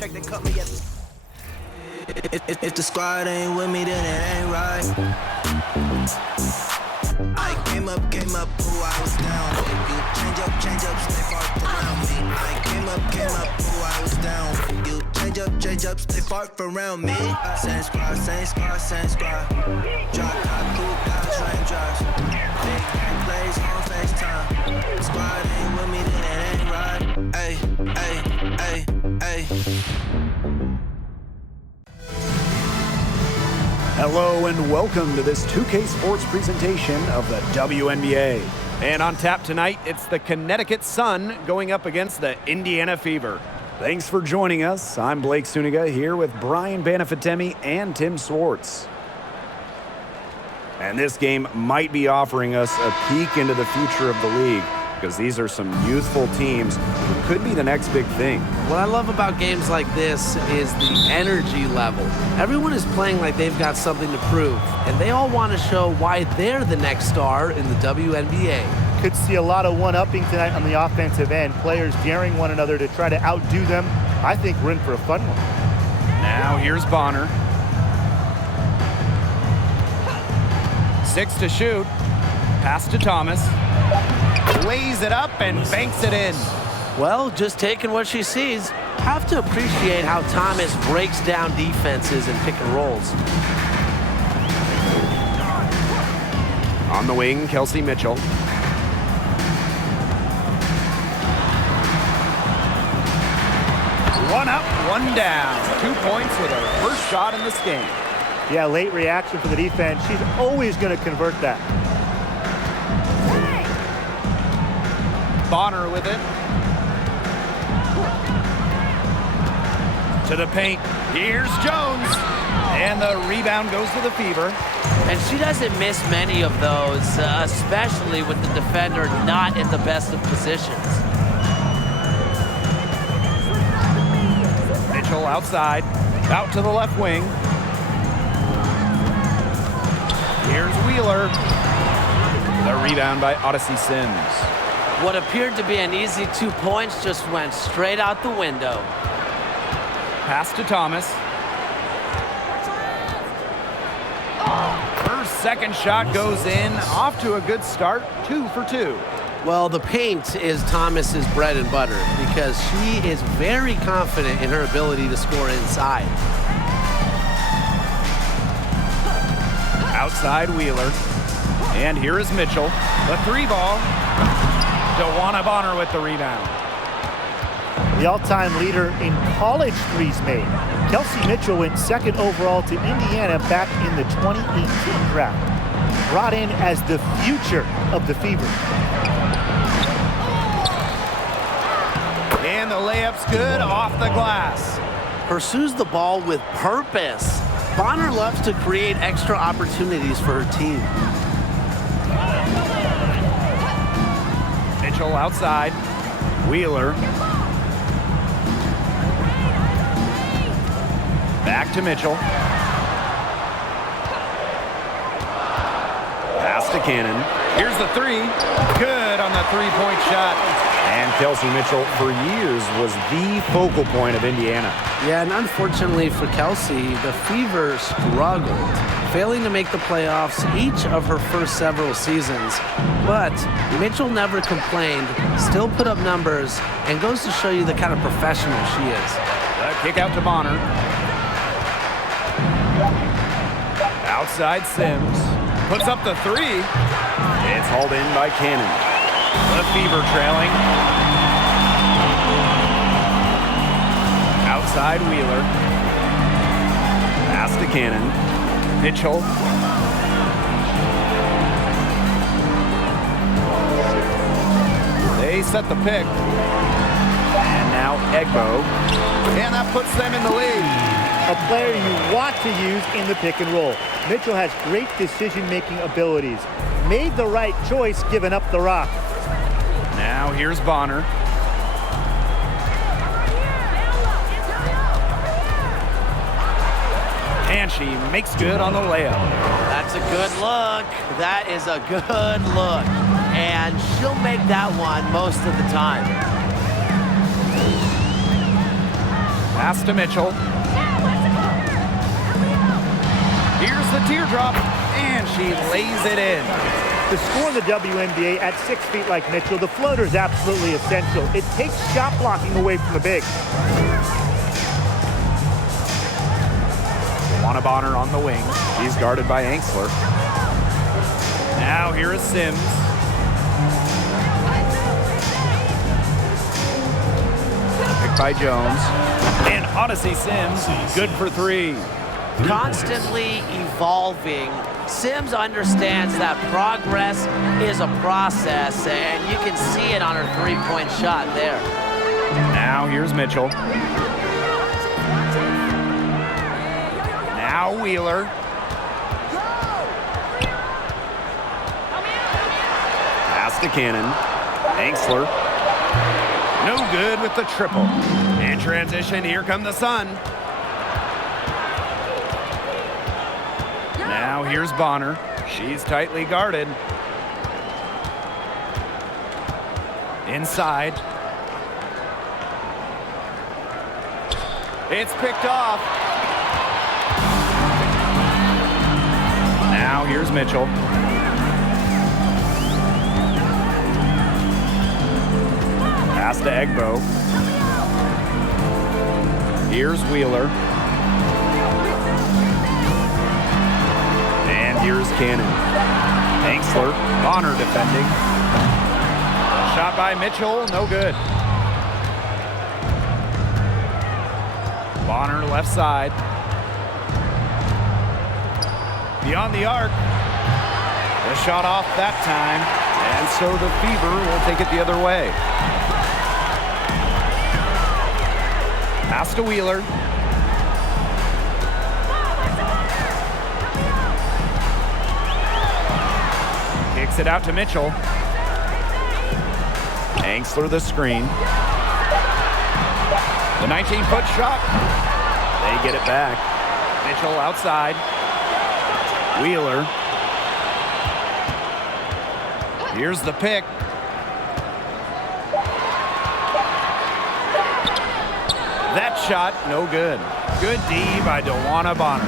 check, they cut me at the... If the squad ain't with me, then it ain't right. I came up, who I was down. You change up, stay far around me. I came up, who I was down. You change up, stay far around me. Same squad. Drop top, cool guys, raindrops. Big gang plays on FaceTime. The squad ain't with me, then it ain't right. Ay. Hello and welcome to this 2K Sports presentation of the WNBA. And on tap tonight, it's the Connecticut Sun going up against the Indiana Fever. Thanks for joining us. I'm Blake Suniga here with Brian Banafitemi and Tim Swartz. And this game might be offering us a peek into the future of the league, because these are some youthful teams who could be the next big thing. What I love about games like this is the energy level. Everyone is playing like they've got something to prove, and they all want to show why they're the next star in the WNBA. Could see a lot of one-upping tonight on the offensive end, players daring one another to try to outdo them. I think we're in for a fun one. Now here's Bonner. 6 to shoot. Pass to Thomas. Lays it up and banks it in. Well, just taking what she sees. Have to appreciate how Thomas breaks down defenses and pick and rolls. On the wing, Kelsey Mitchell. One up, one down. 2 points with her first shot in this game. Yeah, late reaction for the defense. She's always going to convert that. Bonner with it. To the paint. Here's Jones. And the rebound goes to the Fever. And she doesn't miss many of those, especially with the defender not in the best of positions. Mitchell outside. Out to the left wing. Here's Wheeler. The rebound by Odyssey Sims. What appeared to be an easy 2 points just went straight out the window. Pass to Thomas. Her second shot goes in. Off to a good start. 2 for 2. Well, the paint is Thomas's bread and butter because she is very confident in her ability to score inside. Outside Wheeler. And here is Mitchell. The 3-ball. DeWanna Bonner with the rebound. The all-time leader in college threes made. Kelsey Mitchell went second overall to Indiana back in the 2018 draft. Brought in as the future of the Fever. And the layup's good off the glass. Pursues the ball with purpose. Bonner loves to create extra opportunities for her team. Mitchell outside. Wheeler. Back to Mitchell. Pass to Cannon. Here's the 3. Good on the 3-point shot. And Kelsey Mitchell, for years, was the focal point of Indiana. Yeah, and unfortunately for Kelsey, the Fever struggled, failing to make the playoffs each of her first several seasons. But Mitchell never complained, still put up numbers, and goes to show you the kind of professional she is. The kick out to Bonner. Outside Sims. Puts up the 3. It's hauled in by Cannon. The Fever trailing. Outside Wheeler. Pass to Cannon. Mitchell. They set the pick. And now Egbo. And that puts them in the lead. A player you want to use in the pick and roll. Mitchell has great decision-making abilities. Made the right choice giving up the rock. Now here's Bonner. And she makes good on the layup. That's a good look. That is a good look. And she'll make that one most of the time. Pass to Mitchell. Here's the teardrop, and she lays it in. To score in the WNBA at 6 feet like Mitchell, the floater is absolutely essential. It takes shot blocking away from the big. Bonner on the wing. He's guarded by Angsler. Now here is Sims. Picked by Jones. And Odyssey Sims, good for 3. Constantly evolving. Sims understands that progress is a process, and you can see it on her three-point shot there. Now here's Mitchell. Now Wheeler. Pass to Cannon. Angsler. No good with the triple. In transition, here come the Sun. Now here's Bonner. She's tightly guarded. Inside. It's picked off. Now here's Mitchell. Pass to Egbo. Here's Wheeler. And here's Cannon. Angsler, Bonner defending. Shot by Mitchell, no good. Bonner left side. Beyond the arc. The shot off that time. And so the Fever will take it the other way. Pass to Wheeler. Kicks it out to Mitchell. Angsler the screen. The 19-foot shot. They get it back. Mitchell outside. Wheeler. Here's the pick. That shot, no good. Good D by DeWanna Bonner.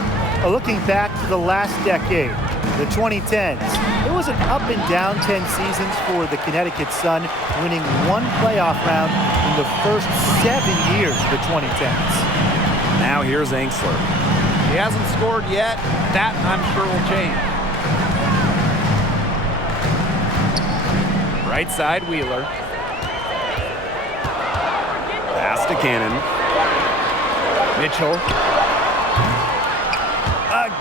Looking back to the last decade, the 2010s, it was an up and down 10 seasons for the Connecticut Sun, winning one playoff round in the first 7 years of the 2010s. Now here's Angsler. He hasn't scored yet. That, I'm sure, will change. Right side, Wheeler. Pass to Cannon. Mitchell.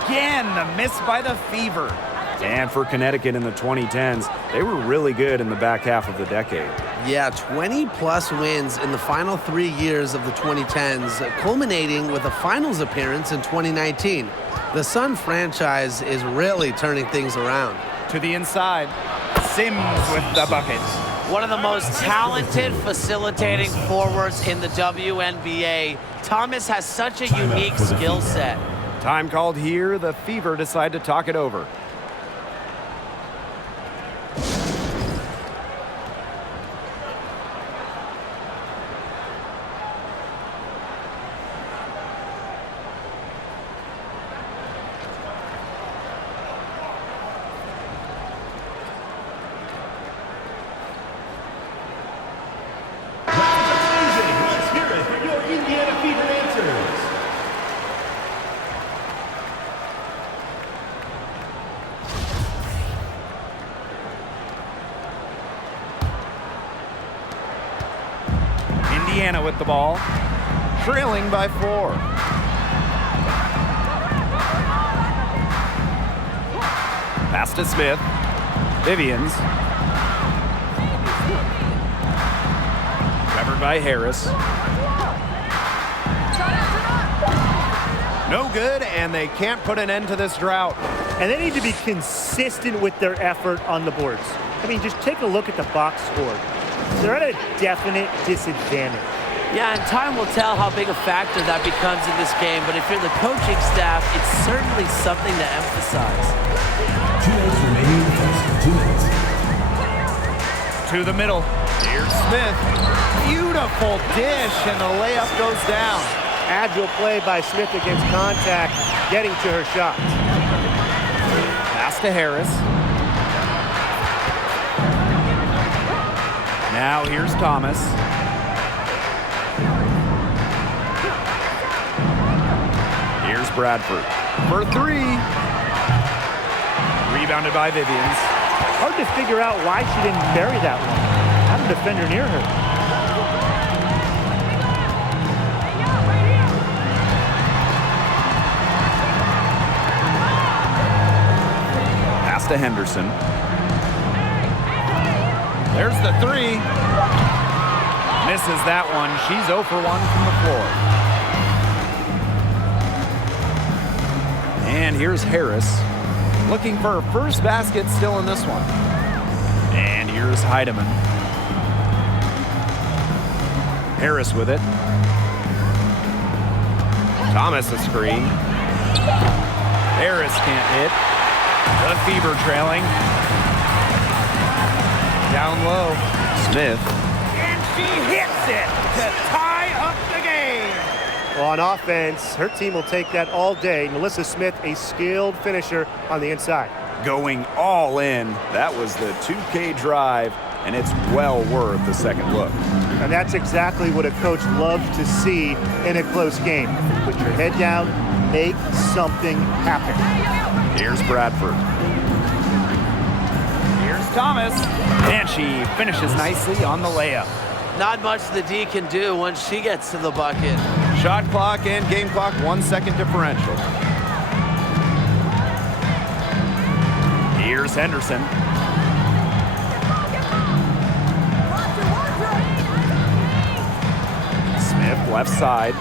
Again, the miss by the Fever. And for Connecticut in the 2010s, they were really good in the back half of the decade. Yeah, 20-plus wins in the final 3 years of the 2010s, culminating with a finals appearance in 2019. The Sun franchise is really turning things around. To the inside, Sims with the bucket. One of the most talented facilitating forwards in the WNBA. Thomas has such a unique skill set. Time called here. The Fever decide to talk it over. Indiana with the ball, trailing by 4. Pass to Smith. Vivians. Covered by Harris. No good, and they can't put an end to this drought. And they need to be consistent with their effort on the boards. I mean, just take a look at the box score. They're at a definite disadvantage. Yeah, and time will tell how big a factor that becomes in this game, but if you're the coaching staff, it's certainly something to emphasize. 2 minutes remaining in the first. 2 minutes. To the middle. Here's Smith. Beautiful dish, and the layup goes down. agile play by Smith against contact, getting to her shot. Pass to Harris. Now here's Thomas. Here's Bradford for three. Rebounded by Vivians. Hard to figure out why she didn't bury that one. Had a defender near her. Pass to Henderson. There's the three. Misses that one. She's 0 for 1 from the floor. And here's Harris. Looking for her first basket still in this one. And here's Heidemann. Harris with it. Thomas a screen. Harris can't hit. The Fever trailing. Down low. Smith. And she hits it to tie up the game. Well, on offense, her team will take that all day. Melissa Smith, a skilled finisher on the inside. Going all in. That was the 2K drive, and it's well worth the second look. And that's exactly what a coach loves to see in a close game. Put your head down, make something happen. Here's Bradford. Here's Thomas. And she finishes nicely on the layup. Not much the D can do once she gets to the bucket. Shot clock and game clock 1 second differential. Here's Henderson. Smith left side.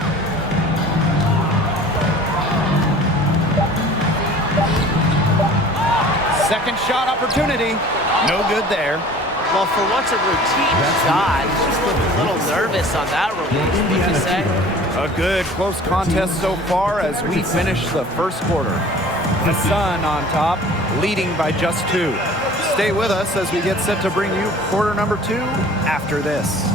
Second shot opportunity. No good there. Well, for once a routine shot, she's looking a little nervous on that release, would you say? A good close contest so far as we finish the first quarter. The Sun on top, leading by just 2. Stay with us as we get set to bring you quarter number 2 after this.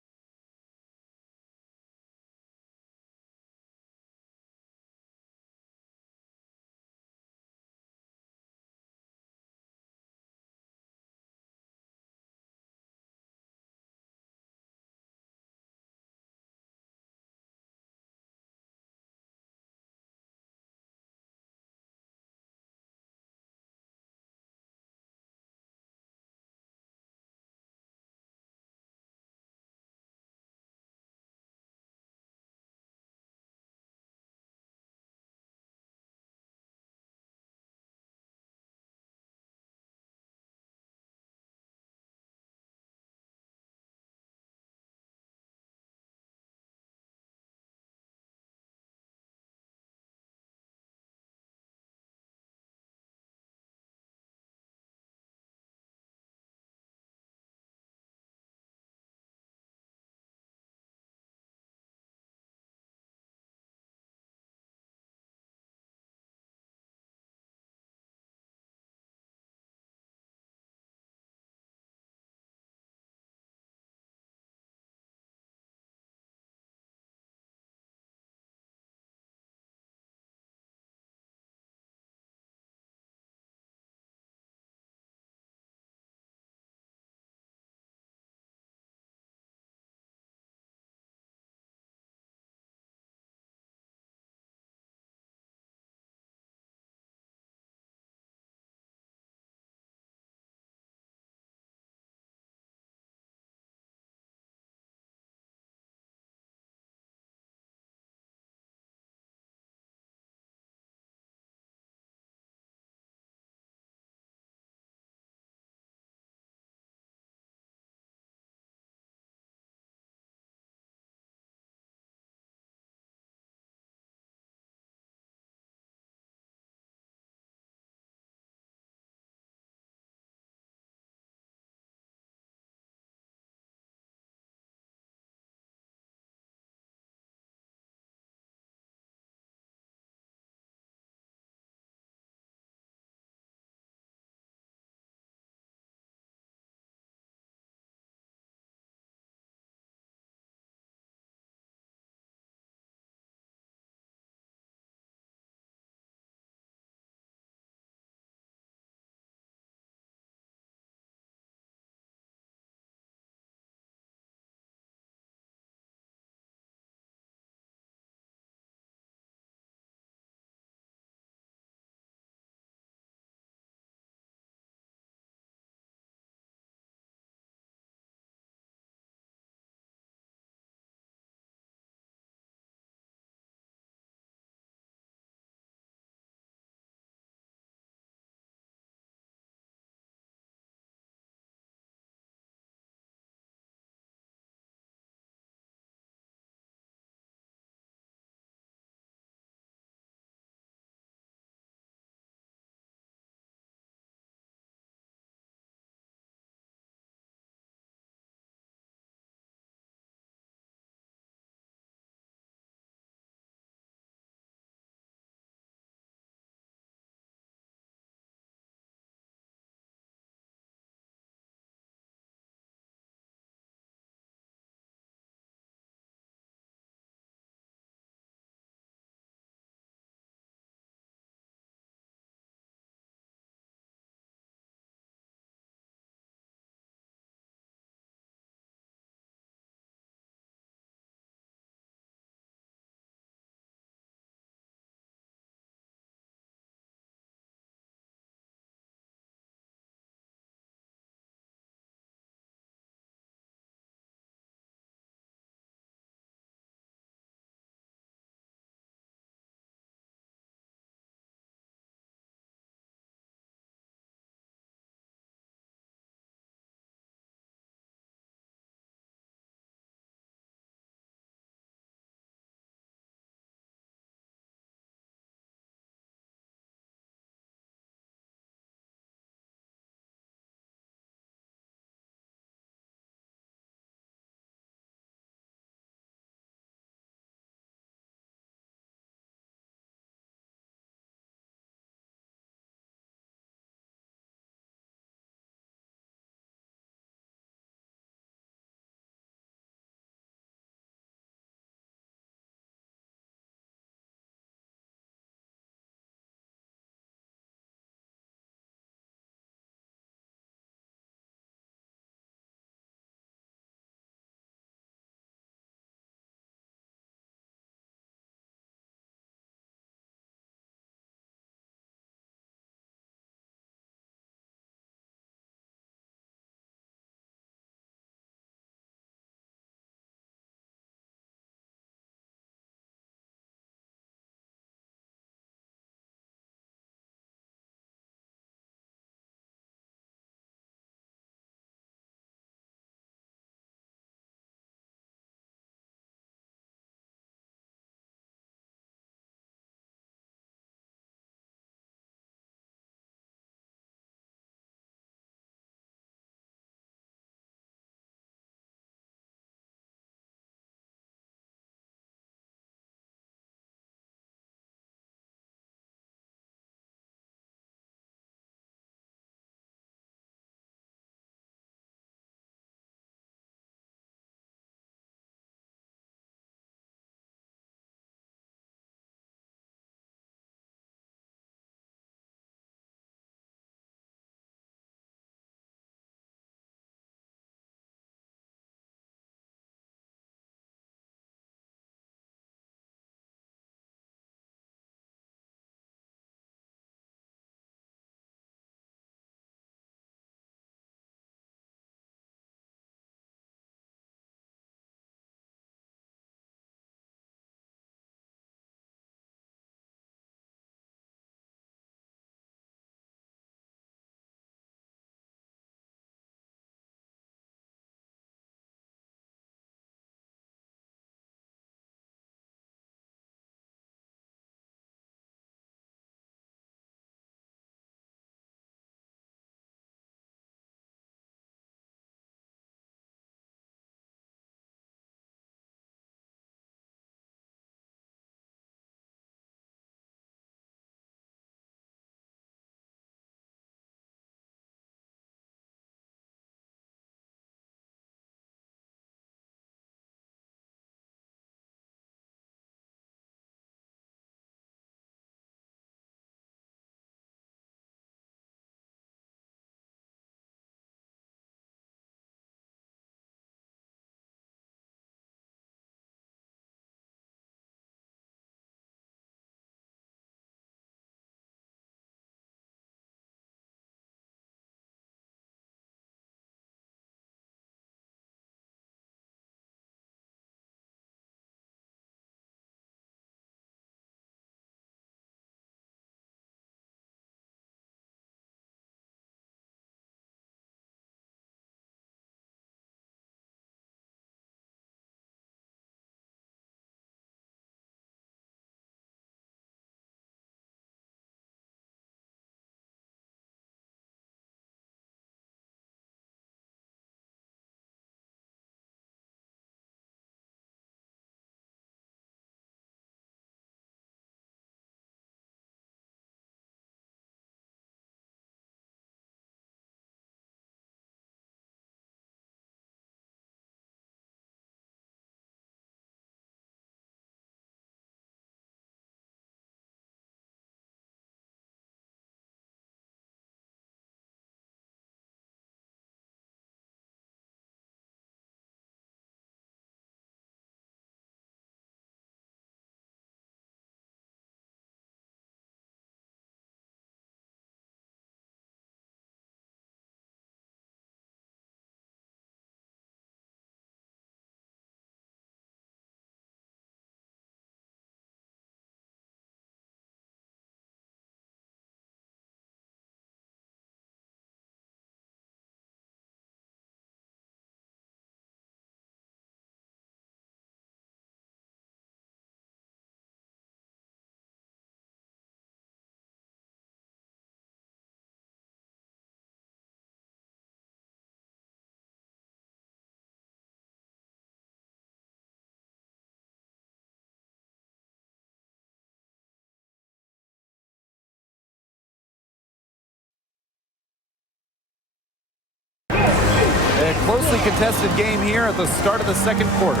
A closely contested game here at the start of the second quarter.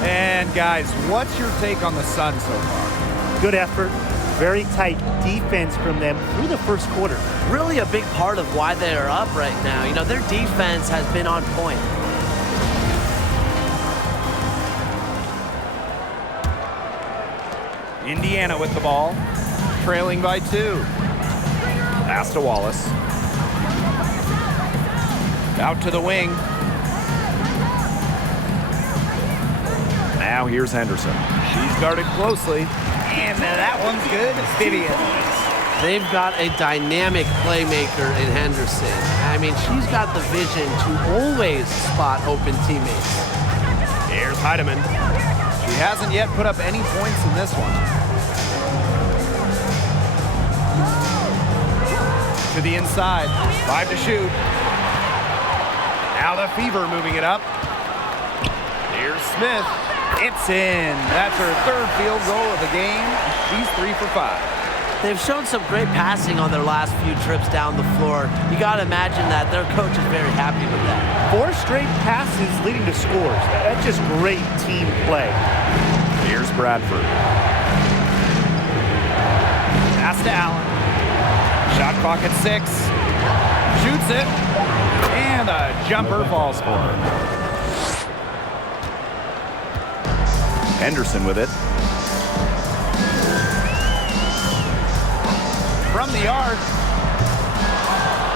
And guys, what's your take on the Sun so far? Good effort. Very tight defense from them through the first quarter. Really a big part of why they are up right now. You know, their defense has been on point. Indiana with the ball, trailing by 2. Pass to Wallace. Out to the wing. Now here's Henderson. She's guarded closely. And that one's good. Vivian. They've got a dynamic playmaker in Henderson. I mean, she's got the vision to always spot open teammates. Here's Heidemann. She hasn't yet put up any points in this one. To the inside. 5 to shoot. Now the Fever moving it up. Here's Smith. It's in. That's her third field goal of the game. She's 3 for 5. They've shown some great passing on their last few trips down the floor. You got to imagine that their coach is very happy with that. 4 straight passes leading to scores. That's just great team play. Here's Bradford. Pass to Allen. Shot clock at 6. Shoots it. And a jumper falls for her. Henderson with it. From the arc.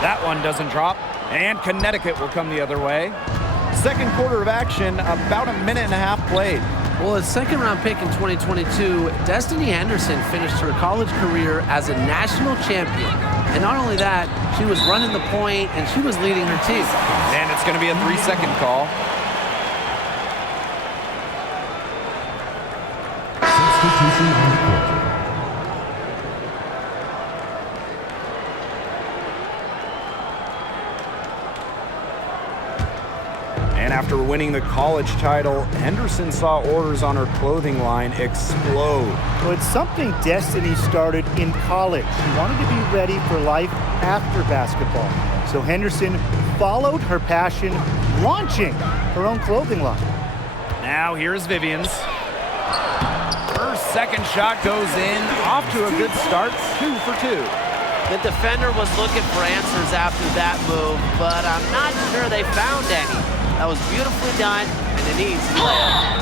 That one doesn't drop. And Connecticut will come the other way. Second quarter of action, about a minute and a half played. Well, a second-round pick in 2022, Destiny Henderson finished her college career as a national champion. And not only that, she was running the point and she was leading her team. And it's going to be a 3-second call. Substitution on the court. And after winning the college title, Henderson saw orders on her clothing line explode. Well, it's something Destiny started in college. She wanted to be ready for life after basketball. So Henderson followed her passion, launching her own clothing line. Now here's Vivian's. Her second shot goes in. Off to a good start, 2 for 2. The defender was looking for answers after that move, but I'm not sure they found any. That was beautifully done and an easy layup.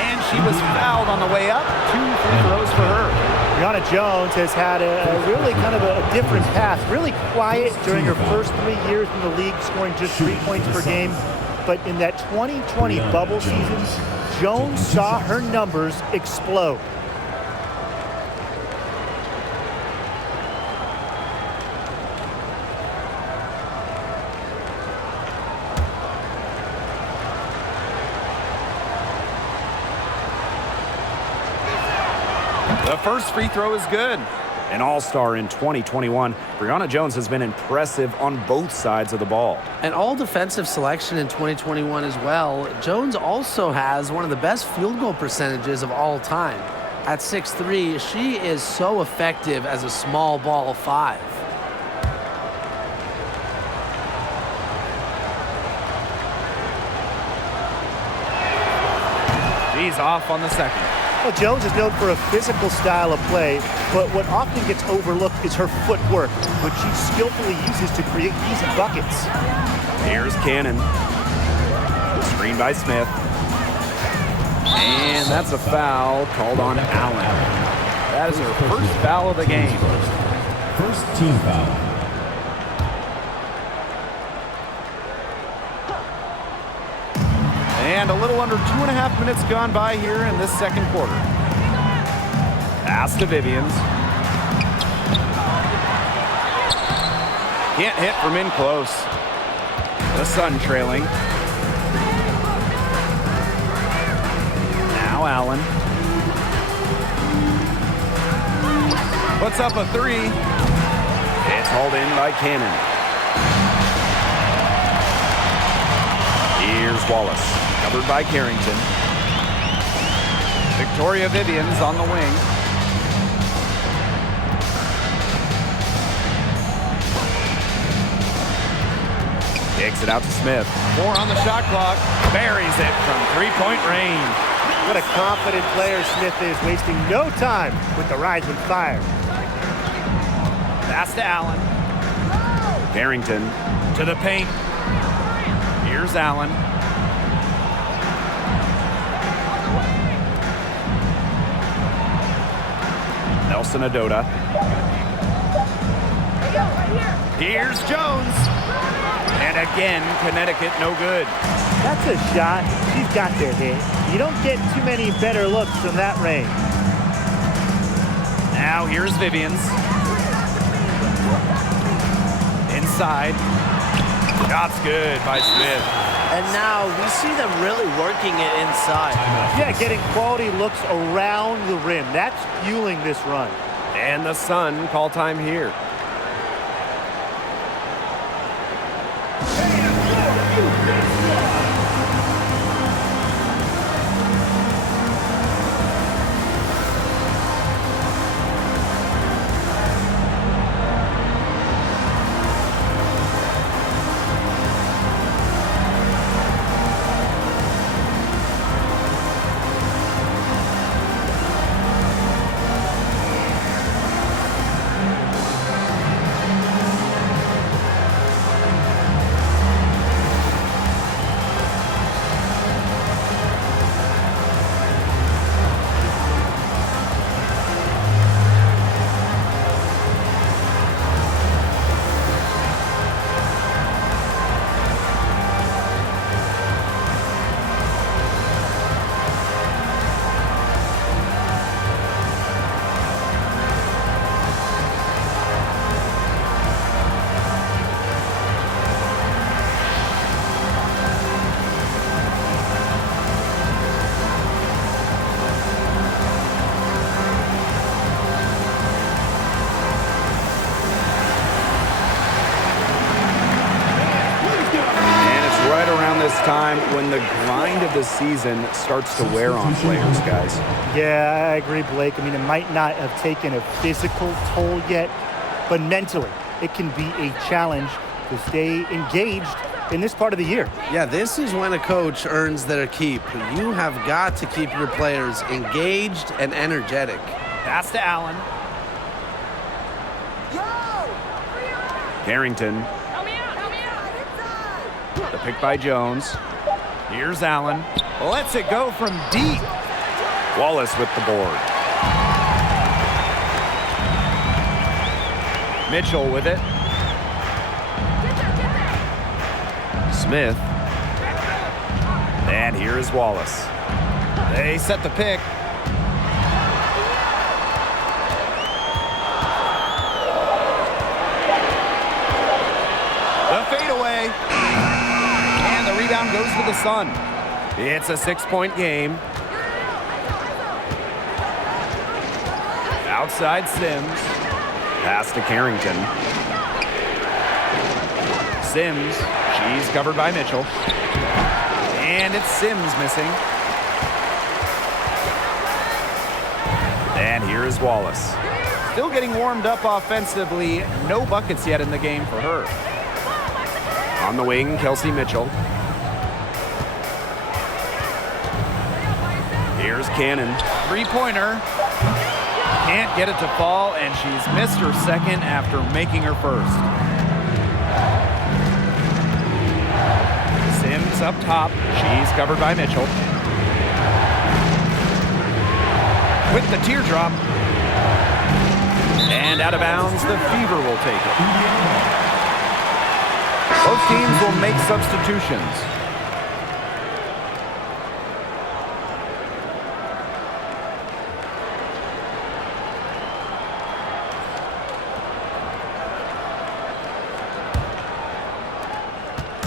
And she was fouled on the way up. 2 free throws for her. Brianna Jones has had a really kind of a different path. Really quiet during her first 3 years in the league, scoring just 3 points per game. But in that 2020 bubble season, Jones saw her numbers explode. The first free throw is good. An all-star in 2021, Brianna Jones has been impressive on both sides of the ball. An all-defensive selection in 2021 as well. Jones also has one of the best field goal percentages of all time. At 6'3", she is so effective as a small ball 5. She's off on the second. Well, Jones is known for a physical style of play, but what often gets overlooked is her footwork, which she skillfully uses to create easy buckets. Here's Cannon. Screen by Smith. And that's a foul called on Allen. That is her first foul of the game. First team foul. And a little under 2.5 minutes gone by here in this second quarter. Pass to Vivian's. Can't hit from in close. The Sun trailing. Now Allen. Puts up a 3. It's hauled in by Cannon. Here's Wallace. Covered by Carrington. Victoria Vivian's on the wing. Takes it out to Smith. 4 on the shot clock. Buries it from three-point range. What a confident player Smith is, wasting no time with the Rising Fire. Pass to Allen. Carrington to the paint. Here's Allen. Nelson Adota. Here's Jones. And again, Connecticut no good. That's a shot she's got to hit. You don't get too many better looks from that range. Now here's Vivians. Inside. Shot's good by Smith. And now we see them really working it inside. Yeah, getting quality looks around the rim. That's fueling this run. And the Sun call time here. Time when the grind of the season starts to wear on players, guys. Yeah, I agree, Blake. I mean, it might not have taken a physical toll yet, but mentally, it can be a challenge to stay engaged in this part of the year. Yeah, this is when a coach earns their keep. You have got to keep your players engaged and energetic. Pass to Allen. Carrington. The pick by Jones. Here's Allen. Lets it go from deep. Wallace with the board. Mitchell with it. Smith. And here is Wallace. They set the pick. The fadeaway. And the rebound goes to the Sun. It's a 6-point game. Outside Sims. Pass to Carrington. Sims. She's covered by Mitchell. And it's Sims missing. And here is Wallace. Still getting warmed up offensively. No buckets yet in the game for her. On the wing, Kelsey Mitchell. Here's Cannon. Three-pointer. Can't get it to fall, and she's missed her second after making her first. Sims up top. She's covered by Mitchell. With the teardrop. And out of bounds, the Fever will take it. Both teams will make substitutions.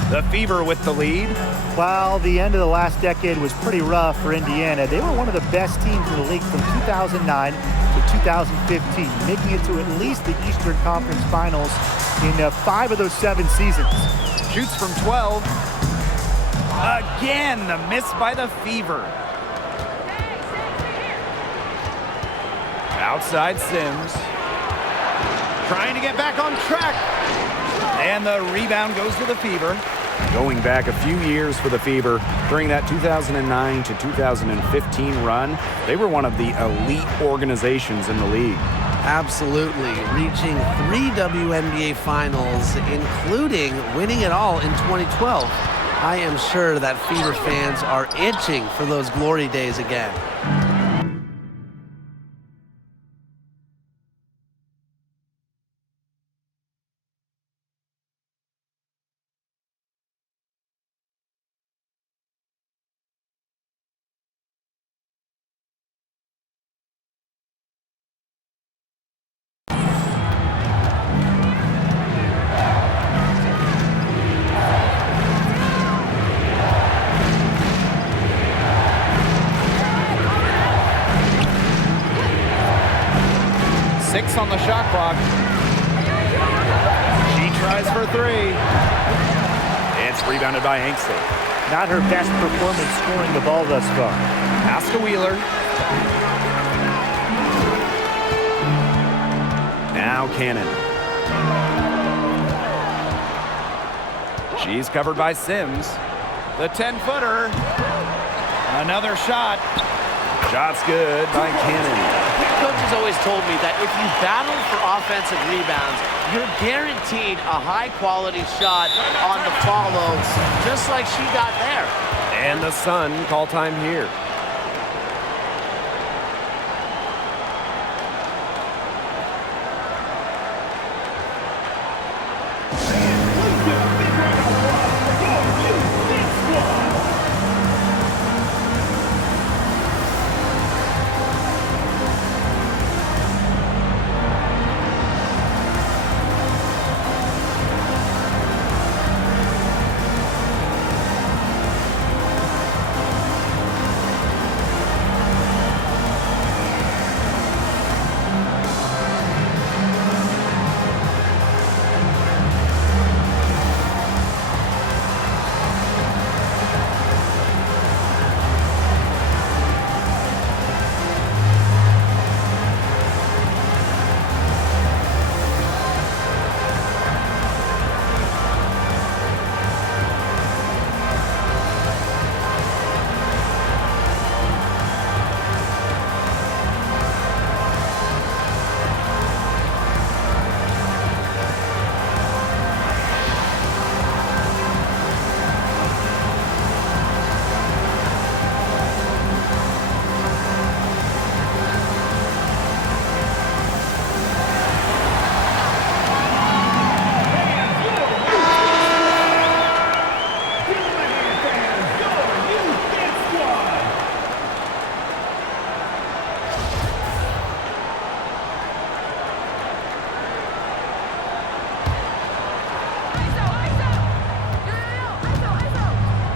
The Fever with the lead. While the end of the last decade was pretty rough for Indiana, they were one of the best teams in the league from 2009 to 2015, making it to at least the Eastern Conference Finals in 5 of those 7 seasons. Shoots from 12. Again, the miss by the Fever. Outside Sims. Trying to get back on track. And the rebound goes to the Fever. Going back a few years for the Fever, during that 2009 to 2015 run, they were one of the elite organizations in the league. Absolutely, reaching 3 WNBA finals, including winning it all in 2012. I am sure that Fever fans are itching for those glory days again. Six on the shot clock. She tries for three. It's rebounded by Ainsley. Not her best performance scoring the ball thus far. Pass to Wheeler. Now Cannon. She's covered by Sims. The 10-footer. Another shot. Shot's good by Cannon. Coach has always told me that if you battle for offensive rebounds, you're guaranteed a high-quality shot on the follow, just like she got there. And the Sun call time here.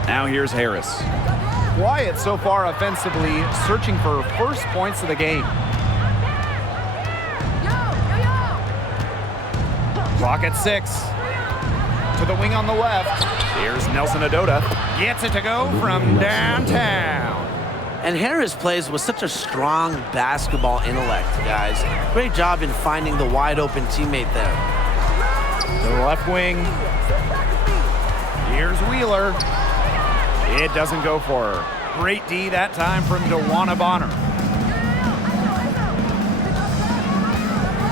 Now here's Harris. Quiet so far offensively, searching for first points of the game. Clock at 6. To the wing on the left. Here's Nelson Adota. Gets it to go from downtown. And Harris plays with such a strong basketball intellect, guys. Great job in finding the wide open teammate there. To the left wing. Here's Wheeler. It doesn't go for her. Great D that time from DeWanna Bonner.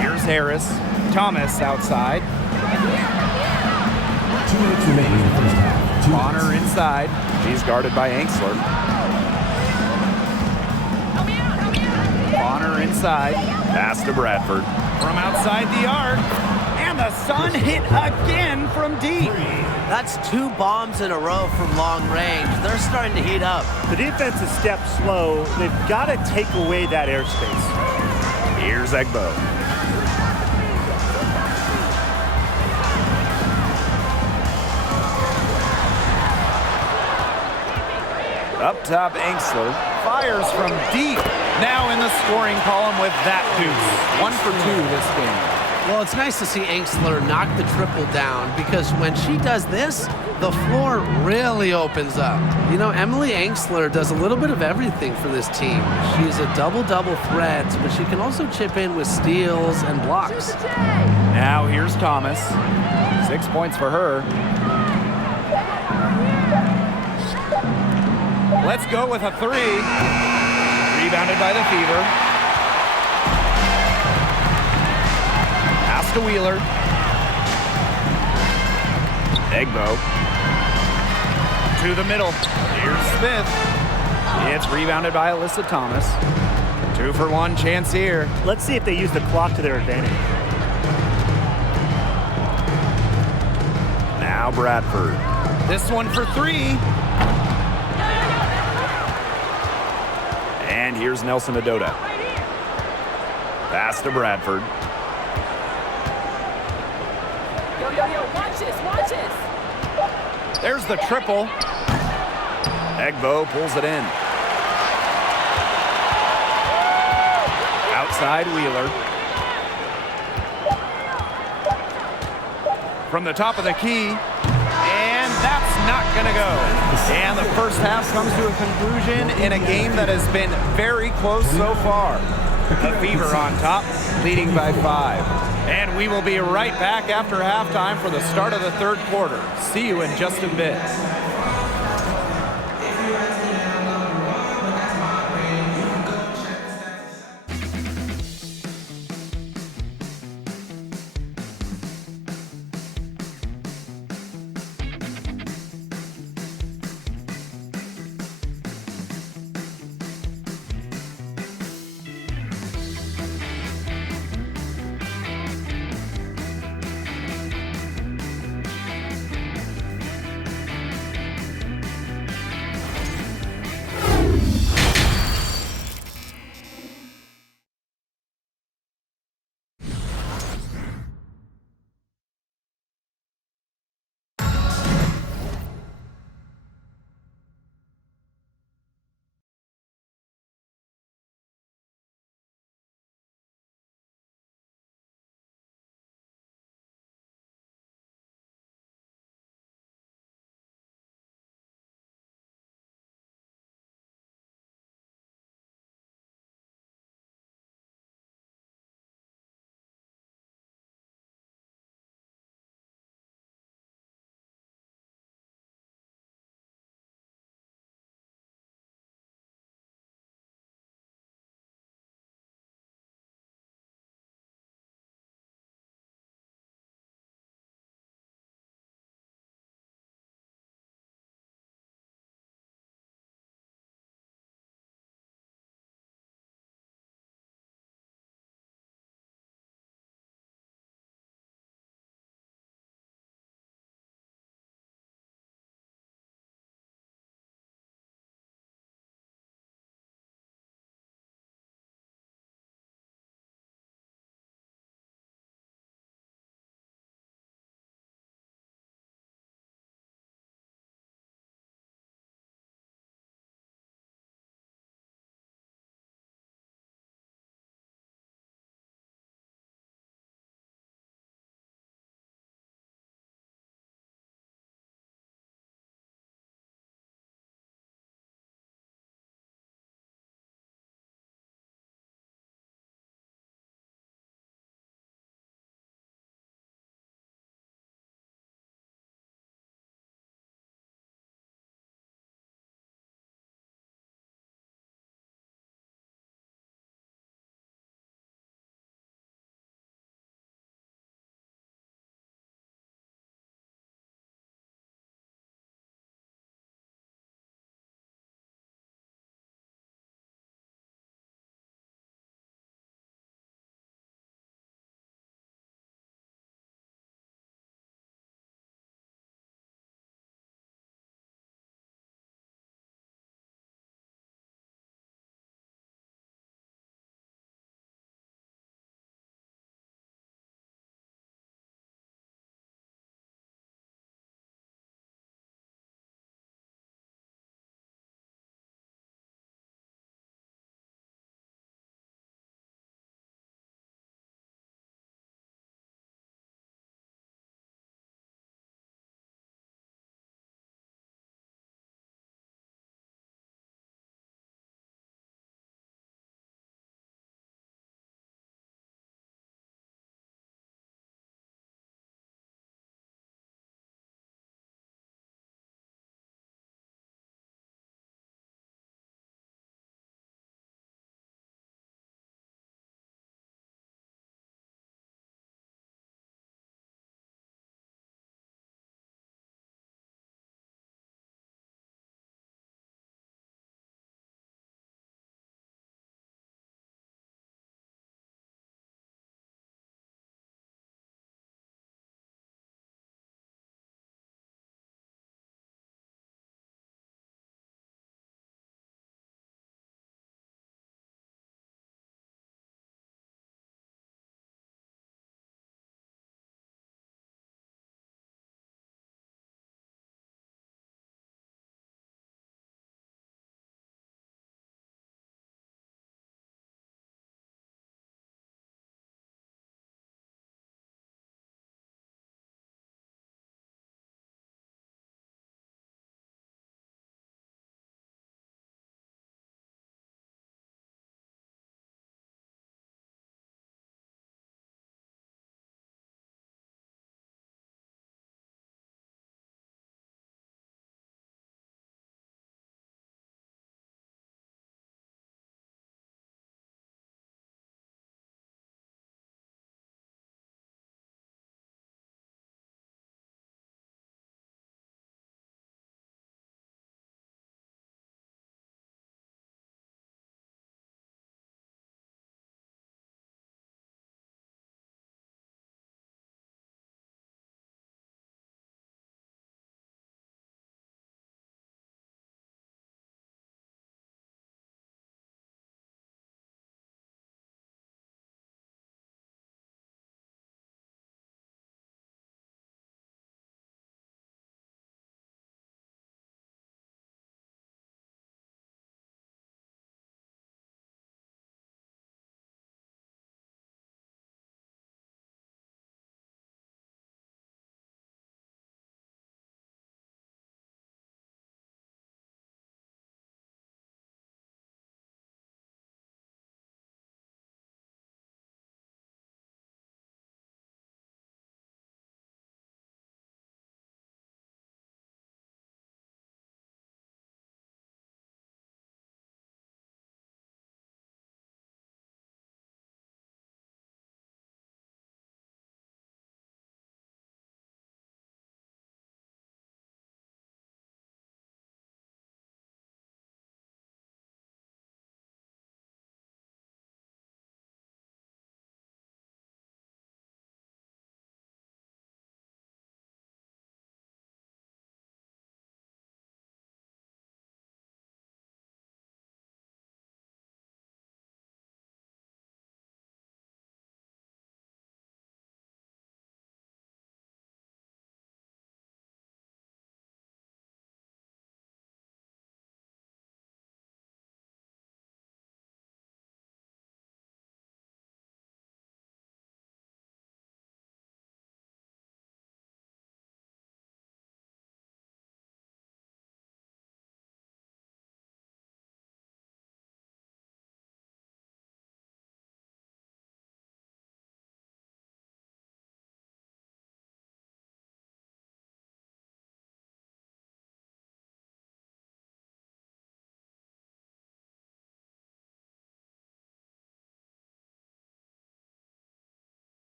Here's Harris. Thomas outside. 2 minutes remaining in the first half. Bonner inside. She's guarded by Ainsley. Bonner inside. Pass to Bradford. From outside the arc. And the Sun hit again from deep. That's 2 bombs in a row from long range. They're starting to heat up. The defense is stepped slow. They've got to take away that airspace. Here's Egbo. Up top, Ainsley. Fires from deep. Now in the scoring column with that deuce. 1 for 2 this game. Well, it's nice to see Ainsley knock the triple down because when she does this, the floor really opens up. You know, Emily Ainsley does a little bit of everything for this team. She's a double-double threat, but she can also chip in with steals and blocks. Now here's Thomas. 6 points for her. Let's go with a three. Rebounded by the Fever. Pass to Wheeler. Egbo. To the middle. Here's Smith. It's rebounded by Alyssa Thomas. 2-for-1 chance here. Let's see if they use the clock to their advantage. Now Bradford. This one for three. And here's Nelson Adota. Pass to Bradford. Watch this. There's the triple. Egbo pulls it in. Outside Wheeler. From the top of the key. And that's not going to go. And the first half comes to a conclusion in a game that has been very close so far. The Fever on top, leading by 5. And we will be right back after halftime for the start of the third quarter. See you in just a bit.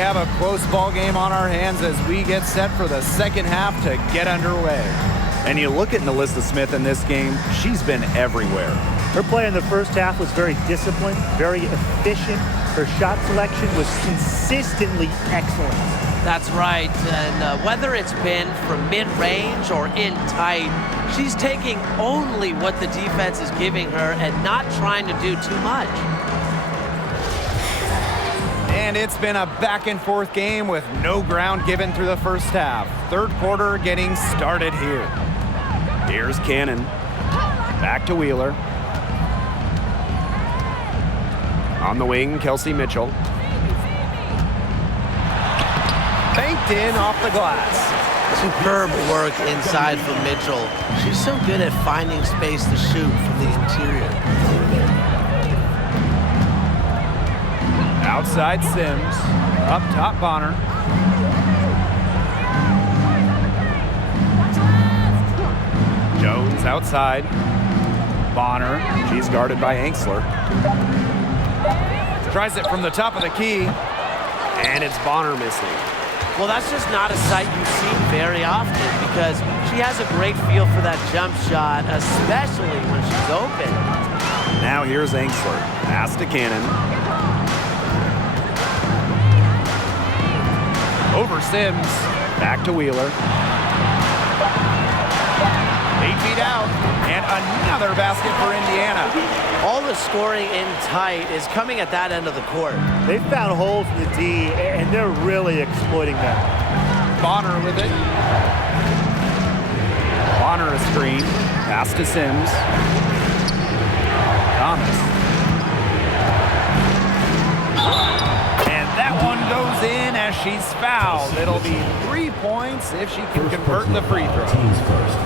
have a close ball game on our hands as we get set for the second half to get underway. And you look at Nalissa Smith in this game, she's been everywhere. Her play in the first half was very disciplined, very efficient. Her shot selection was consistently excellent. That's right, and whether it's been from mid-range or in tight, she's taking only what the defense is giving her and not trying to do too much. And it's been a back-and-forth game with no ground given through the first half. Third quarter getting started here. Here's Cannon. Back to Wheeler. On the wing, Kelsey Mitchell. Banked in off the glass. Superb work inside from Mitchell. She's so good at finding space to shoot from the interior. Outside Sims. Up top Bonner. Jones outside. Bonner. She's guarded by Angsler. Tries it from the top of the key. And it's Bonner missing. Well, that's just not a sight you see very often because she has a great feel for that jump shot, especially when she's open. Now here's Angsler. Pass to Cannon. Over Sims. Back to Wheeler. 8 feet out. And another basket for Indiana. All the scoring in tight is coming at that end of the court. They found holes in the D, and they're really exploiting them. Bonner with it. Bonner a screen. Pass to Sims. Thomas. And that one goes in as she's fouled. It'll be 3 points if she can convert the free throw. Teams first.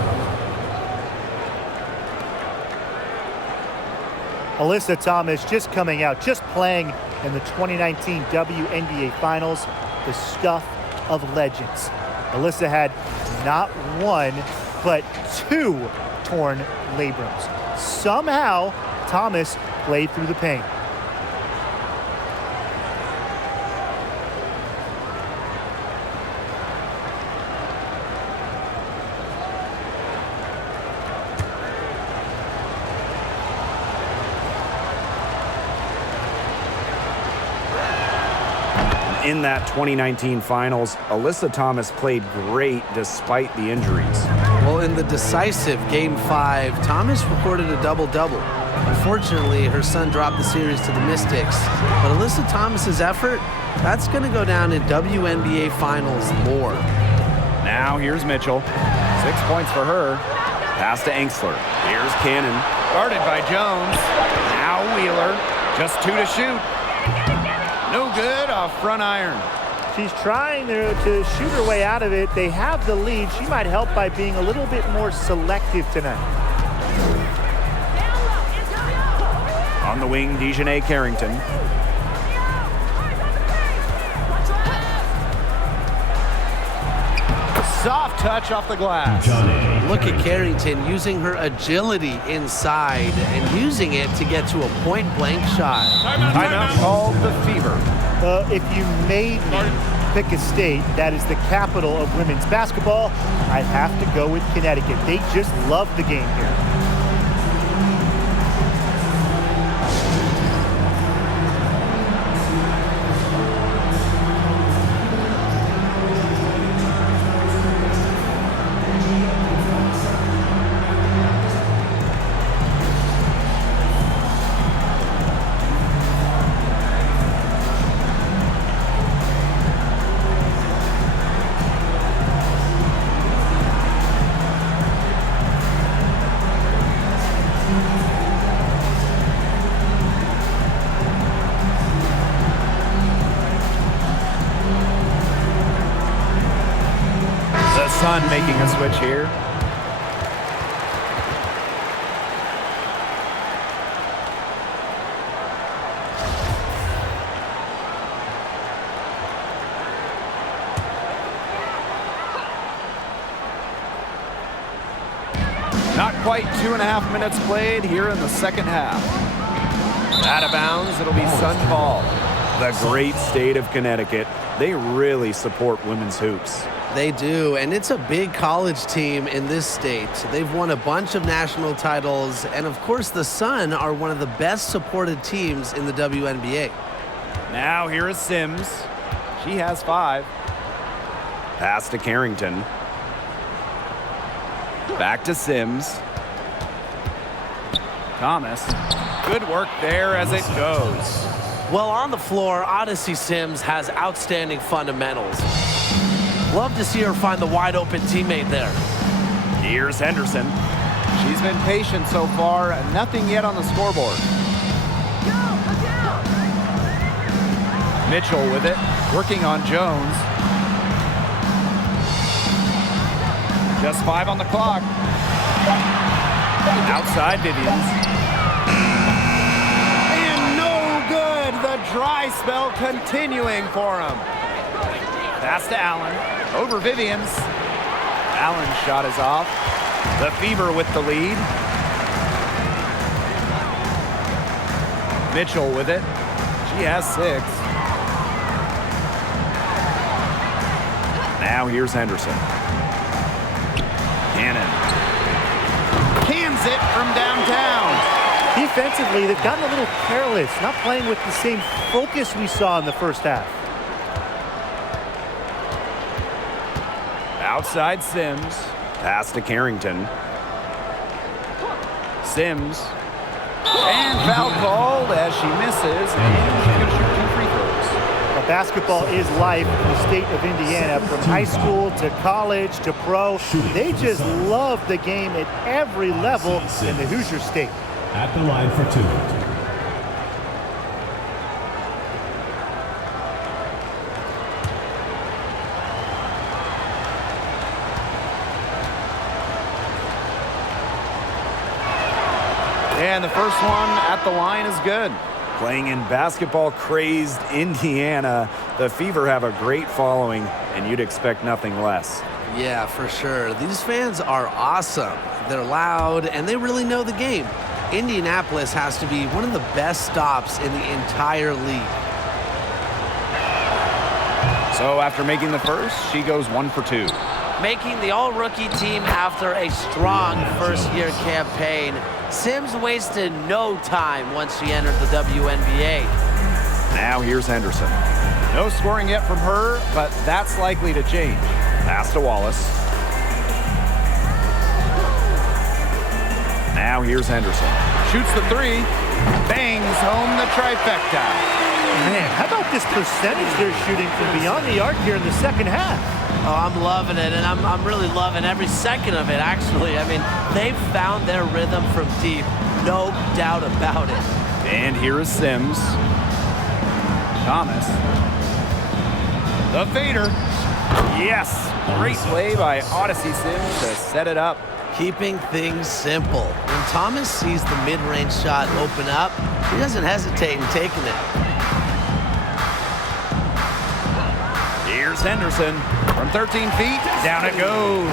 Alyssa Thomas just coming out, just playing in the 2019 WNBA Finals, the stuff of legends. Alyssa had not one, but 2 torn labrums. Somehow, Thomas played through the pain. In that 2019 finals, Alyssa Thomas played great despite the injuries. Well, in the decisive Game 5, Thomas recorded a double-double. Unfortunately, her son dropped the series to the Mystics. But Alyssa Thomas's effort, that's going to go down in WNBA Finals lore. Now here's Mitchell. 6 points for her. Pass to Angsler. Here's Cannon. Guarded by Jones. Now Wheeler. Just 2 to shoot. No good off front iron. She's trying to shoot her way out of it. They have the lead. She might help by being a little bit more selective tonight. On the wing, Dejanay Carrington. Soft touch off the glass. Look at Carrington using her agility inside and using it to get to a point-blank shot. Timeout called the Fever. If you made me pick a state that is the capital of women's basketball, I'd have to go with Connecticut. They just love the game here. Sun making a switch here. Not quite 2.5 minutes played here in the second half. Out of bounds, it'll be Sun ball. The great state of Connecticut, they really support women's hoops. They do, and it's a big college team in this state. They've won a bunch of national titles, and of course the Sun are one of the best supported teams in the WNBA. Now here is Sims. She has 5. Pass to Carrington. Back to Sims. Thomas. Good work there as it goes. Well, on the floor, Odyssey Sims has outstanding fundamentals. Love to see her find the wide open teammate there. Here's Henderson. She's been patient so far, nothing yet on the scoreboard. Mitchell with it, working on Jones. Just 5 on the clock. Outside Vivians. And no good. The dry spell continuing for him. Pass to Allen. Over Vivians. Allen's shot is off. The Fever with the lead. Mitchell with it. She has 6. Now here's Henderson. Cannon. Cans it from downtown. Defensively, they've gotten a little careless, not playing with the same focus we saw in the first half. Outside Sims. Pass to Carrington. Sims. And foul called as she misses. And she's going to shoot 2 free throws. Well, basketball is life in the state of Indiana, from high school to college to pro. They just love the game at every level in the Hoosier State. At the line for 2. And the first one at the line is good. Playing in basketball-crazed Indiana, the Fever have a great following, and you'd expect nothing less. Yeah, for sure. These fans are awesome. They're loud, and they really know the game. Indianapolis has to be one of the best stops in the entire league. So after making the first, she goes 1 for 2. Making the all-rookie team after a strong first-year campaign. Sims wasted no time once she entered the WNBA. Now here's Henderson. No scoring yet from her, but that's likely to change. Pass to Wallace. Now here's Henderson. Shoots the 3. Bangs home the trifecta. Man, how about this percentage they're shooting from beyond the arc here in the second half? Oh, I'm loving it, and I'm really loving every second of it, actually. I mean, they've found their rhythm from deep, no doubt about it. And here is Sims. Thomas. The fader. Yes! Great play by Odyssey Sims to set it up. Keeping things simple. When Thomas sees the mid-range shot open up, he doesn't hesitate in taking it. Here's Henderson. From 13 feet, down it goes.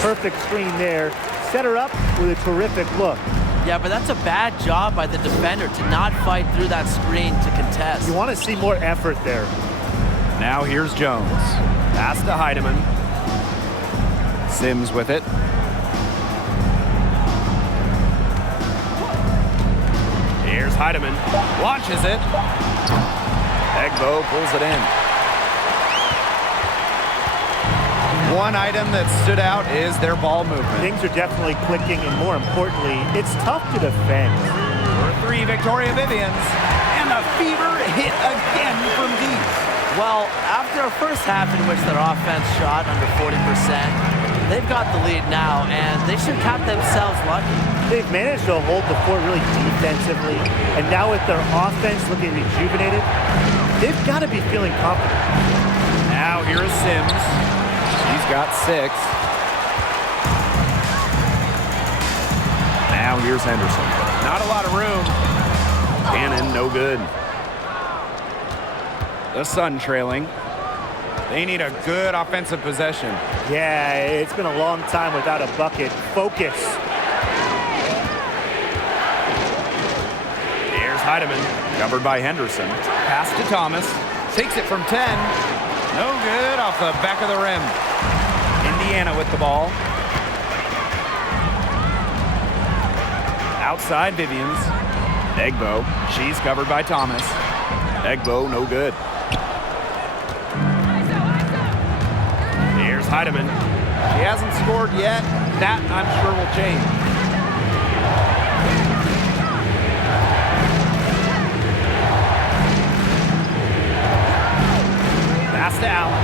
Perfect screen there. Set her up with a terrific look. Yeah, but that's a bad job by the defender to not fight through that screen to contest. You want to see more effort there. Now here's Jones. Pass to Heidemann. Sims with it. Here's Heidemann. Launches it. Egbo pulls it in. One item that stood out is their ball movement. Things are definitely clicking, and more importantly, it's tough to defend. For 3, Victoria Vivians. And the Fever hit again from deep. Well, after a first half in which their offense shot under 40%, they've got the lead now, and they should count themselves lucky. They've managed to hold the fort really defensively, and now with their offense looking rejuvenated, they've got to be feeling confident. Now here is Sims. She's got 6. Now here's Henderson. Not a lot of room. Cannon, no good. The Sun trailing. They need a good offensive possession. Yeah, it's been a long time without a bucket. Focus. Here's Heidemann. Covered by Henderson. Pass to Thomas. Takes it from 10. No good off the back of the rim. Indiana with the ball. Outside Vivians. Egbo. She's covered by Thomas. Egbo, no good. Here's Heidemann. He hasn't scored yet. That, I'm sure, will change. Pass to Allen.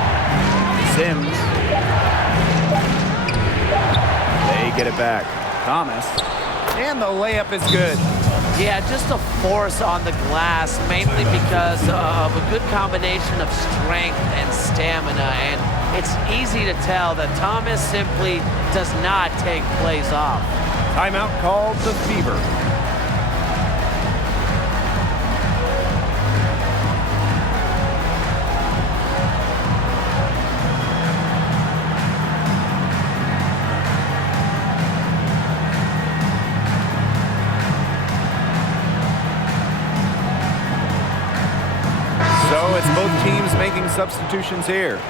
Sims. They get it back. Thomas. And the layup is good. Yeah, just a force on the glass, mainly because of a good combination of strength and stamina. And it's easy to tell that Thomas simply does not take plays off. Timeout called the Fever. So it's both teams making substitutions here.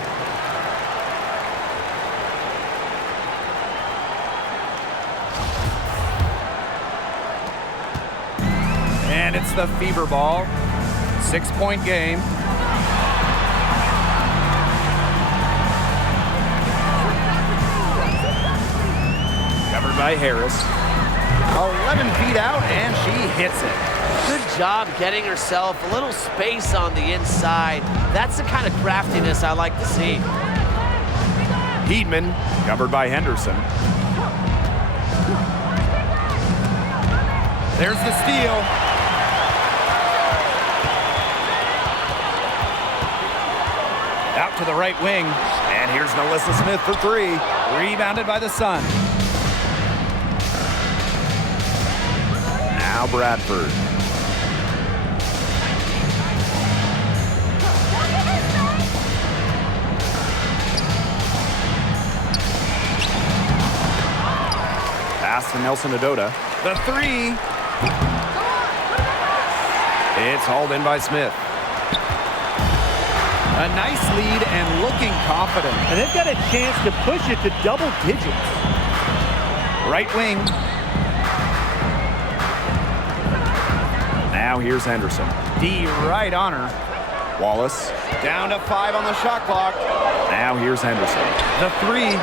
And it's the Fever ball. 6-point game. Covered by Harris. 11 feet out, and she hits it. Good job getting herself a little space on the inside. That's the kind of craftiness I like to see. Heedman, covered by Henderson. There's the steal. Out to the right wing. And here's Melissa Smith for three. Rebounded by the Sun. Now Bradford. Pass to Nelson Adota. The three. It's hauled in by Smith. A nice lead and looking confident. And they've got a chance to push it to double digits. Right wing. Now here's Henderson. D right on her. Wallace. Down to 5 on the shot clock. Now here's Henderson. The three.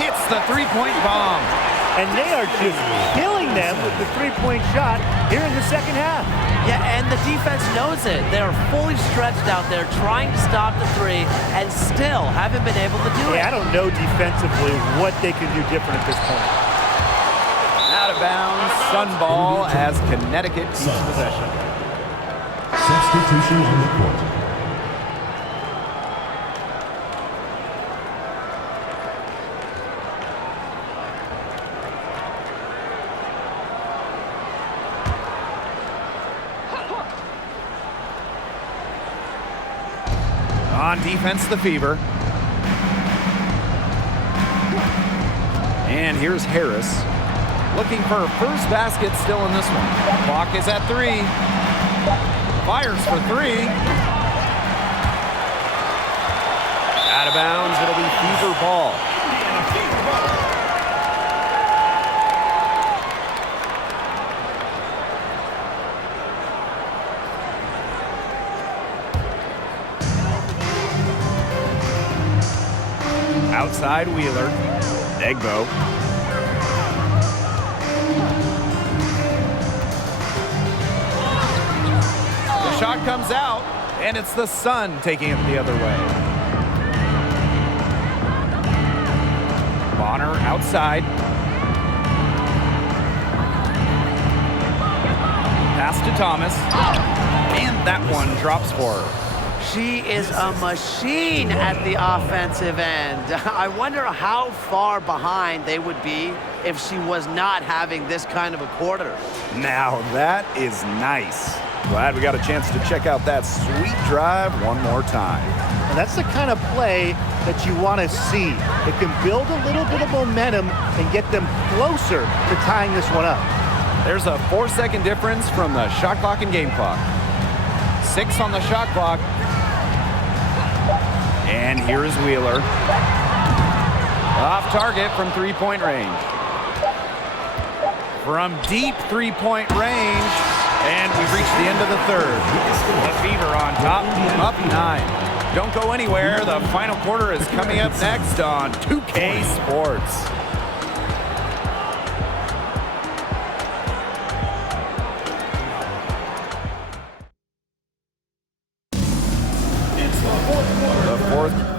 Hits the three-point bomb. And they are just killing them with the three-point shot here in the second half. Yeah, and the defense knows it. They're fully stretched out there trying to stop the three and still haven't been able to do it. I don't know defensively what they can do different at this point. Out of bounds. Sun ball as Connecticut keeps possession. Substitutions on the court. On defense, the Fever. And here's Harris. Looking for her first basket still in this one. Clock is at 3. Fires for 3. Out of bounds, it'll be Fever ball. Outside Wheeler. Egbo. The shot comes out, and it's the Sun taking it the other way. Bonner outside. Pass to Thomas. And that one drops for her. She is a machine at the offensive end. I wonder how far behind they would be if she was not having this kind of a quarter. Now that is nice. Glad we got a chance to check out that sweet drive one more time. And that's the kind of play that you want to see. It can build a little bit of momentum and get them closer to tying this one up. There's a 4-second difference from the shot clock and game clock. 6 on the shot clock. And here is Wheeler. Off target from three-point range. From deep three-point range. And we've reached the end of the third. The Fever on top, Up 9. Don't go anywhere. The final quarter is coming up next on 2K Sports. The fourth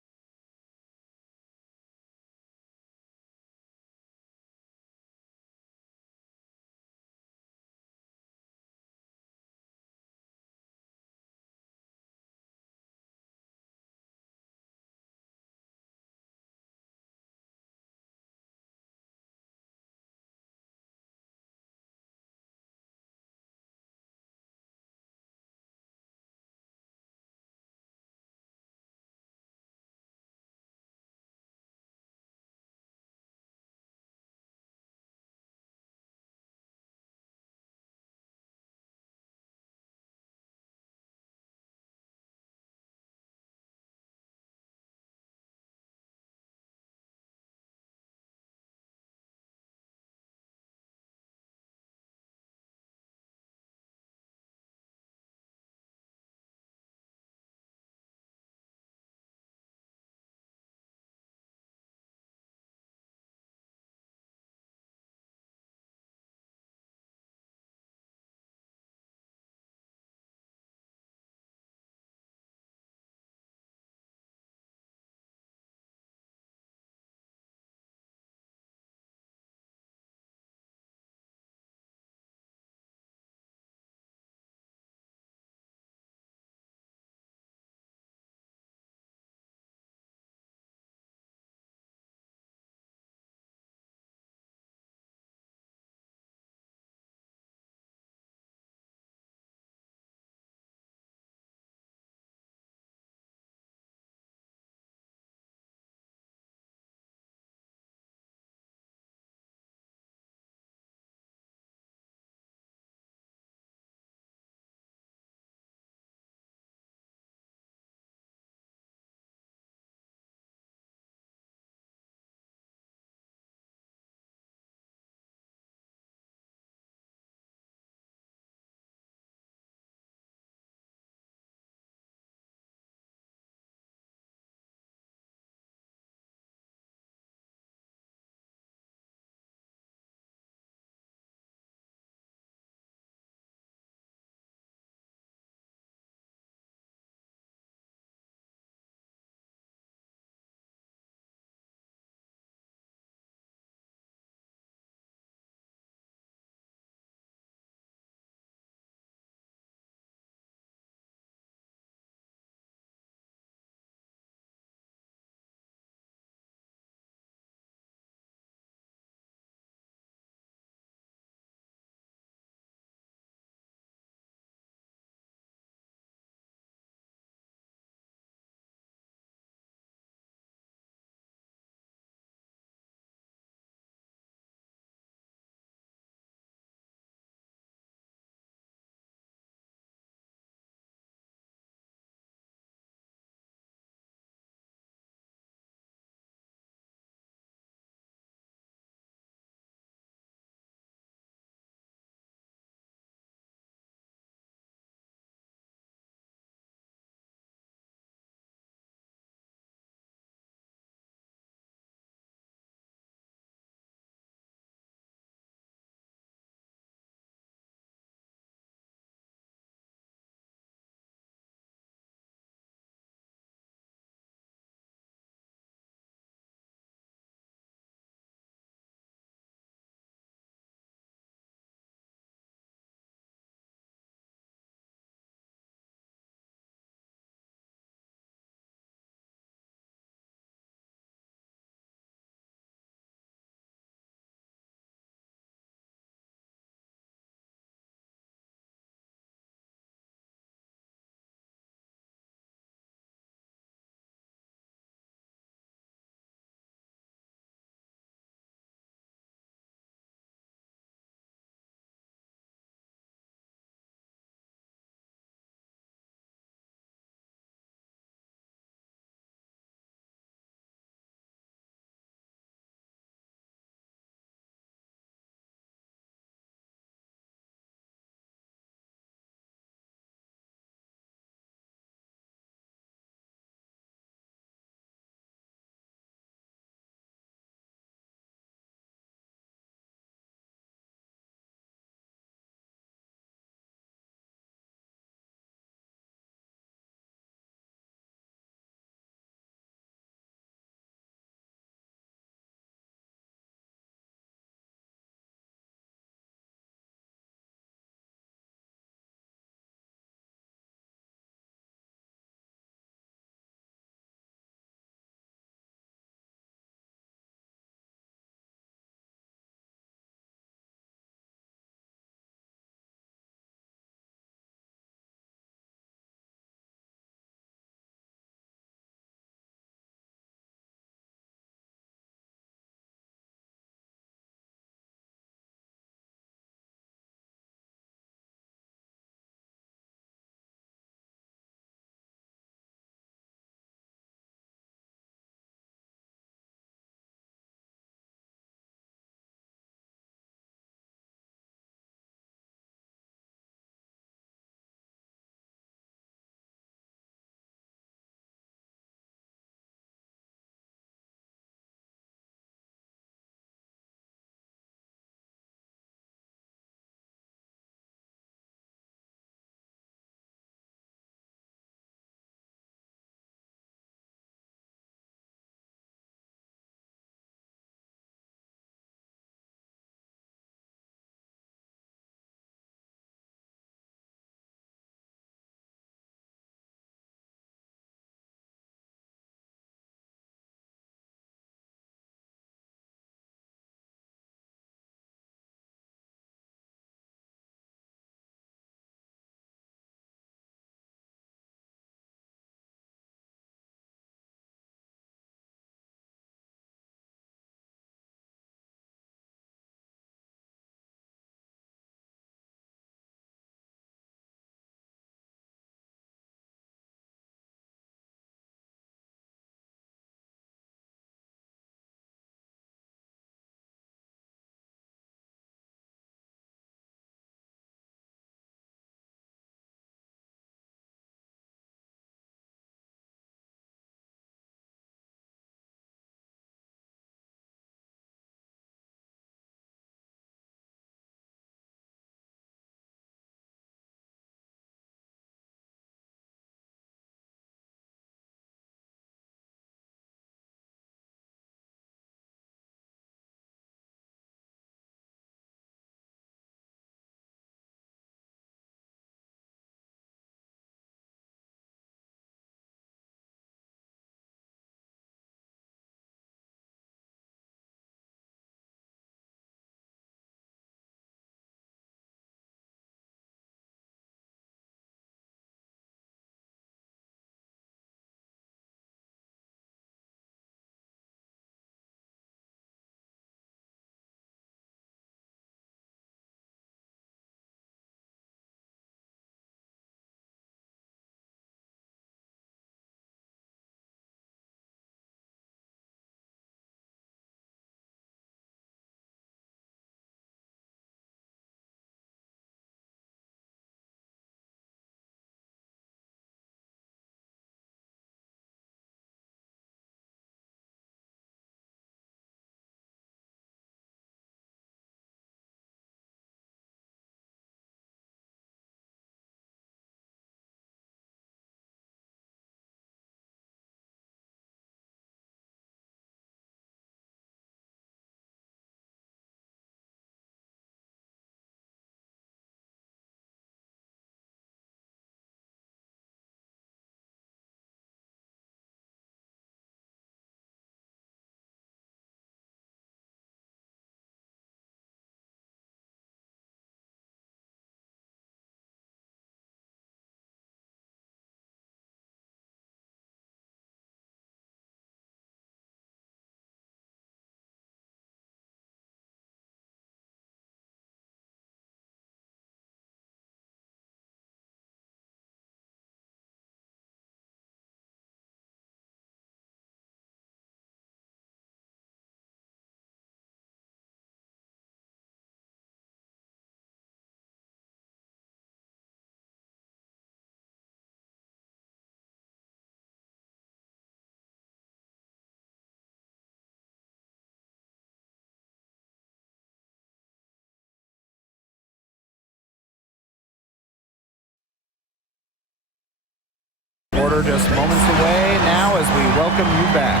quarter just moments away now as we welcome you back.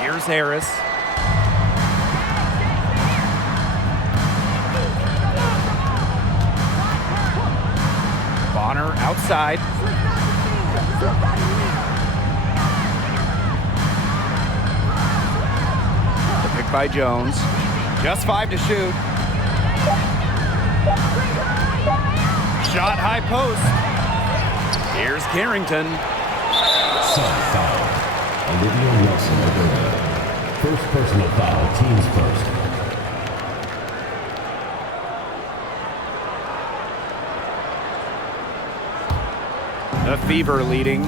Here's Harris. Bonner outside. The pick by Jones. Just 5 to shoot. Shot high post. Here's Carrington. Son foul. Olivia Wilson-Alberta. First personal foul, teams first. The Fever leading.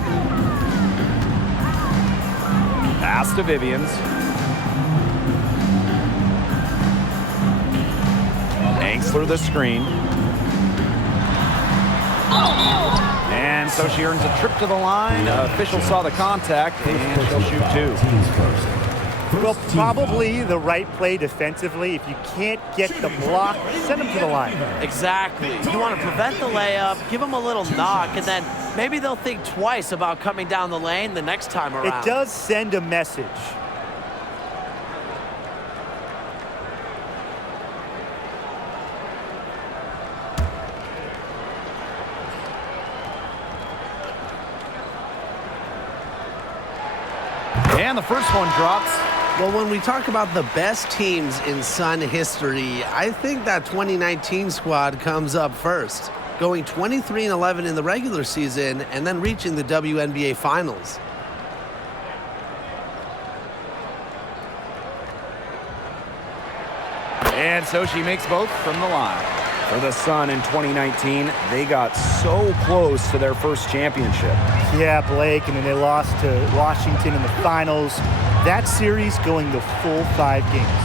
Pass to Vivians. Angsler the screen. And so she earns a trip to the line. Official saw the contact, and she'll shoot 2. Teams first. Well, probably the right play defensively. If you can't get the block, send them to the line. Exactly. You want to prevent the layup, give them a little knock, and then maybe they'll think twice about coming down the lane the next time around. It does send a message. And the first one drops. Well, when we talk about the best teams in Sun history, I think that 2019 squad comes up first, going 23-11 in the regular season and then reaching the WNBA Finals. And so she makes both from the line. For the Sun in 2019, they got so close to their first championship. Yeah, Blake, and then they lost to Washington in the finals. That series going the full 5 games.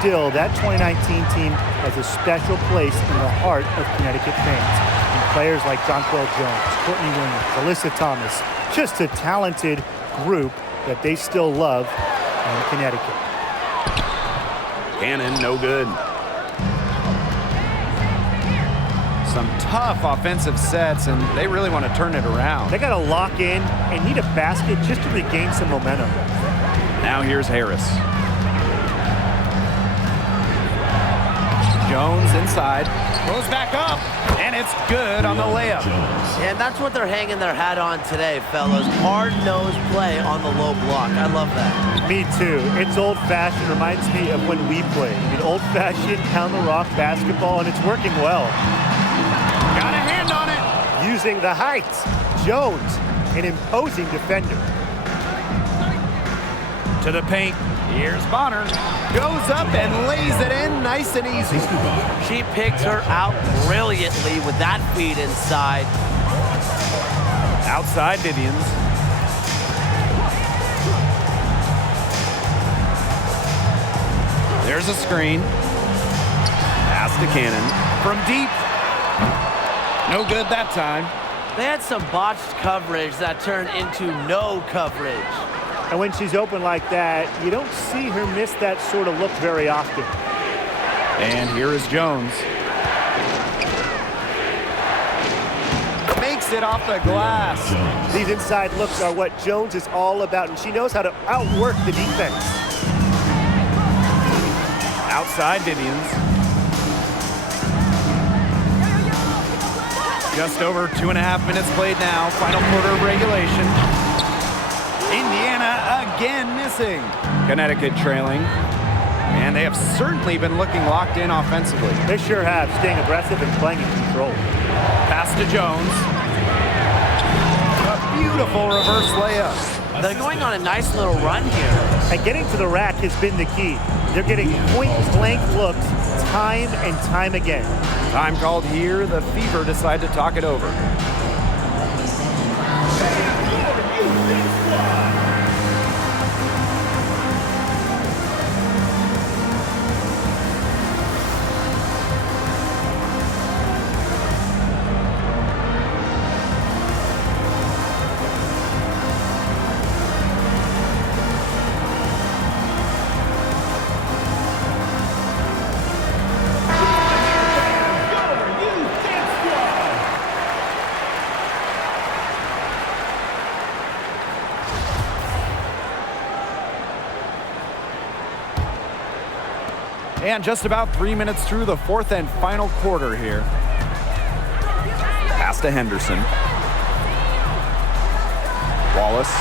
Still, that 2019 team has a special place in the heart of Connecticut fans. And players like Donquel Jones, Courtney Williams, Alyssa Thomas, just a talented group that they still love in Connecticut. Cannon, no good. Some tough offensive sets, and they really want to turn it around. They got to lock in and need a basket just to regain some momentum. Now here's Harris. Jones inside, goes back up, and it's good on the layup. And that's what they're hanging their hat on today, fellas. Hard-nosed play on the low block. I love that. Me too. It's old-fashioned. Reminds me of when we played. An old-fashioned pound-the-rock basketball, and it's working well. Got a hand on it. Using the height. Jones, an imposing defender. To the paint. Here's Bonner. Goes up and lays it in nice and easy. She picked her out brilliantly with that feed inside. Outside Vivians. There's a screen. Pass to Cannon. From deep. No good that time. They had some botched coverage that turned into no coverage. And when she's open like that, you don't see her miss that sort of look very often. And here is Jones. Makes it off the glass. These inside looks are what Jones is all about, and she knows how to outwork the defense. Outside Vivians. Just over 2.5 minutes played now. Final quarter of regulation. Indiana again missing. Connecticut trailing. And they have certainly been looking locked in offensively. They sure have, staying aggressive and playing in control. Pass to Jones. A beautiful reverse layup. They're going on a nice little run here. And getting to the rack has been the key. They're getting point-blank looks time and time again. Time called here. The Fever decide to talk it over. And just about 3 minutes through the fourth and final quarter here. Pass to Henderson. Wallace.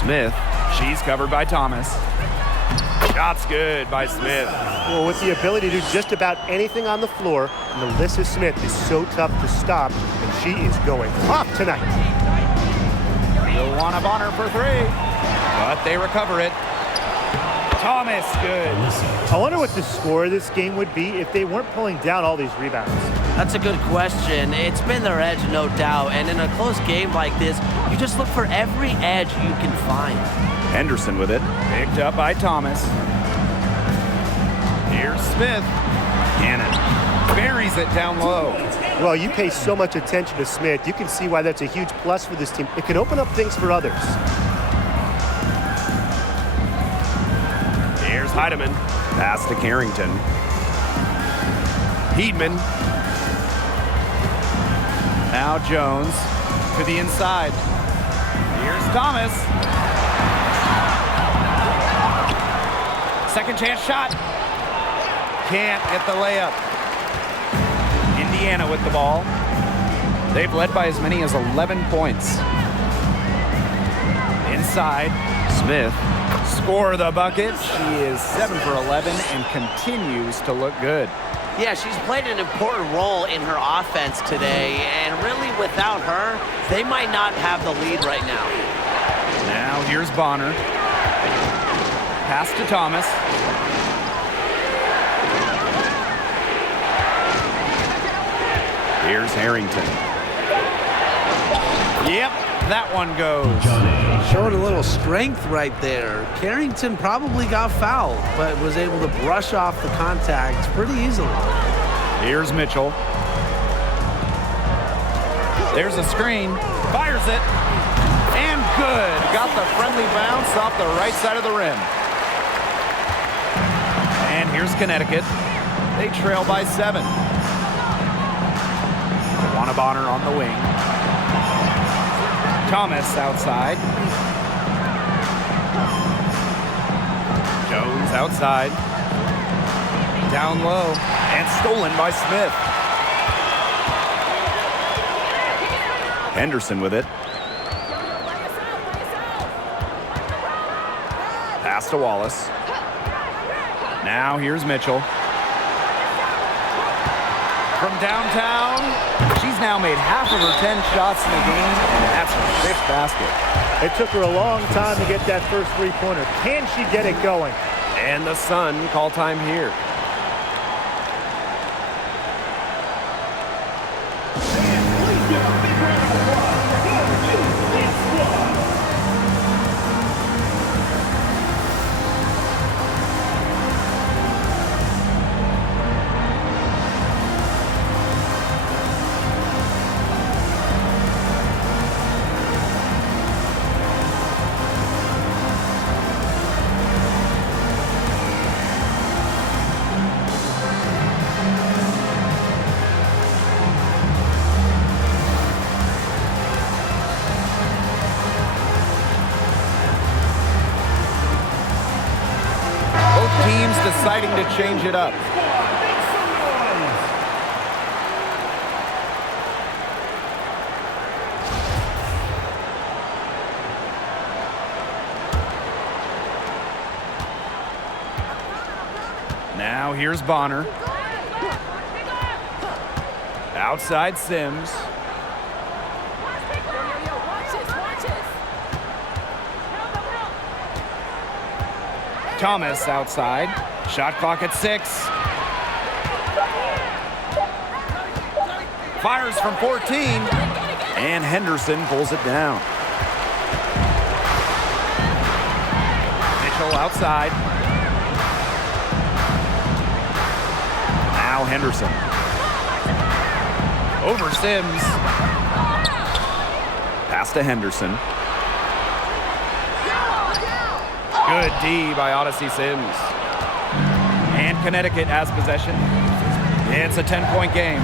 Smith. She's covered by Thomas. Shot's good by Smith. Well, with the ability to do just about anything on the floor, Melissa Smith is so tough to stop, and she is going off tonight. You'll want to honor for three, but they recover it. Thomas, good. I wonder what the score of this game would be if they weren't pulling down all these rebounds. That's a good question. It's been their edge, no doubt. And in a close game like this, you just look for every edge you can find. Henderson with it. Picked up by Thomas. Here's Smith. Cannon. Buries it down low. Well, you pay so much attention to Smith, you can see why that's a huge plus for this team. It can open up things for others. Here's Heidemann. Pass to Carrington. Heedman. Now Jones to the inside. Here's Thomas. Second chance shot. Can't get the layup. Indiana with the ball. They've led by as many as 11 points. Inside, Smith. score the bucket. She is 7 for 11 and continues to look good. Yeah, she's played an important role in her offense today, and really without her, they might not have the lead right now. Now here's Bonner. Pass to Thomas. Here's Harrington. Yep, that one goes. Showing a little strength right there. Carrington probably got fouled, but was able to brush off the contact pretty easily. Here's Mitchell. There's a screen. Fires it. And good. Got the friendly bounce off the right side of the rim. And here's Connecticut. They trail by 7. Bonner on the wing. Thomas outside. Jones outside. Down low. And stolen by Smith. Henderson with it. Pass to Wallace. Now here's Mitchell. From downtown, she's now made half of her 10 shots in the game, and that's her 5th basket. It took her a long time to get that first three-pointer. Can she get it going? And the Sun call time here. Teams deciding to change it up. Now here's Bonner. Outside Sims. Thomas outside. Shot clock at 6. Fires from 14. And Henderson pulls it down. Mitchell outside. Now Henderson. Over Sims. Pass to Henderson. Good D by Odyssey Sims. And Connecticut has possession. It's a 10-point game.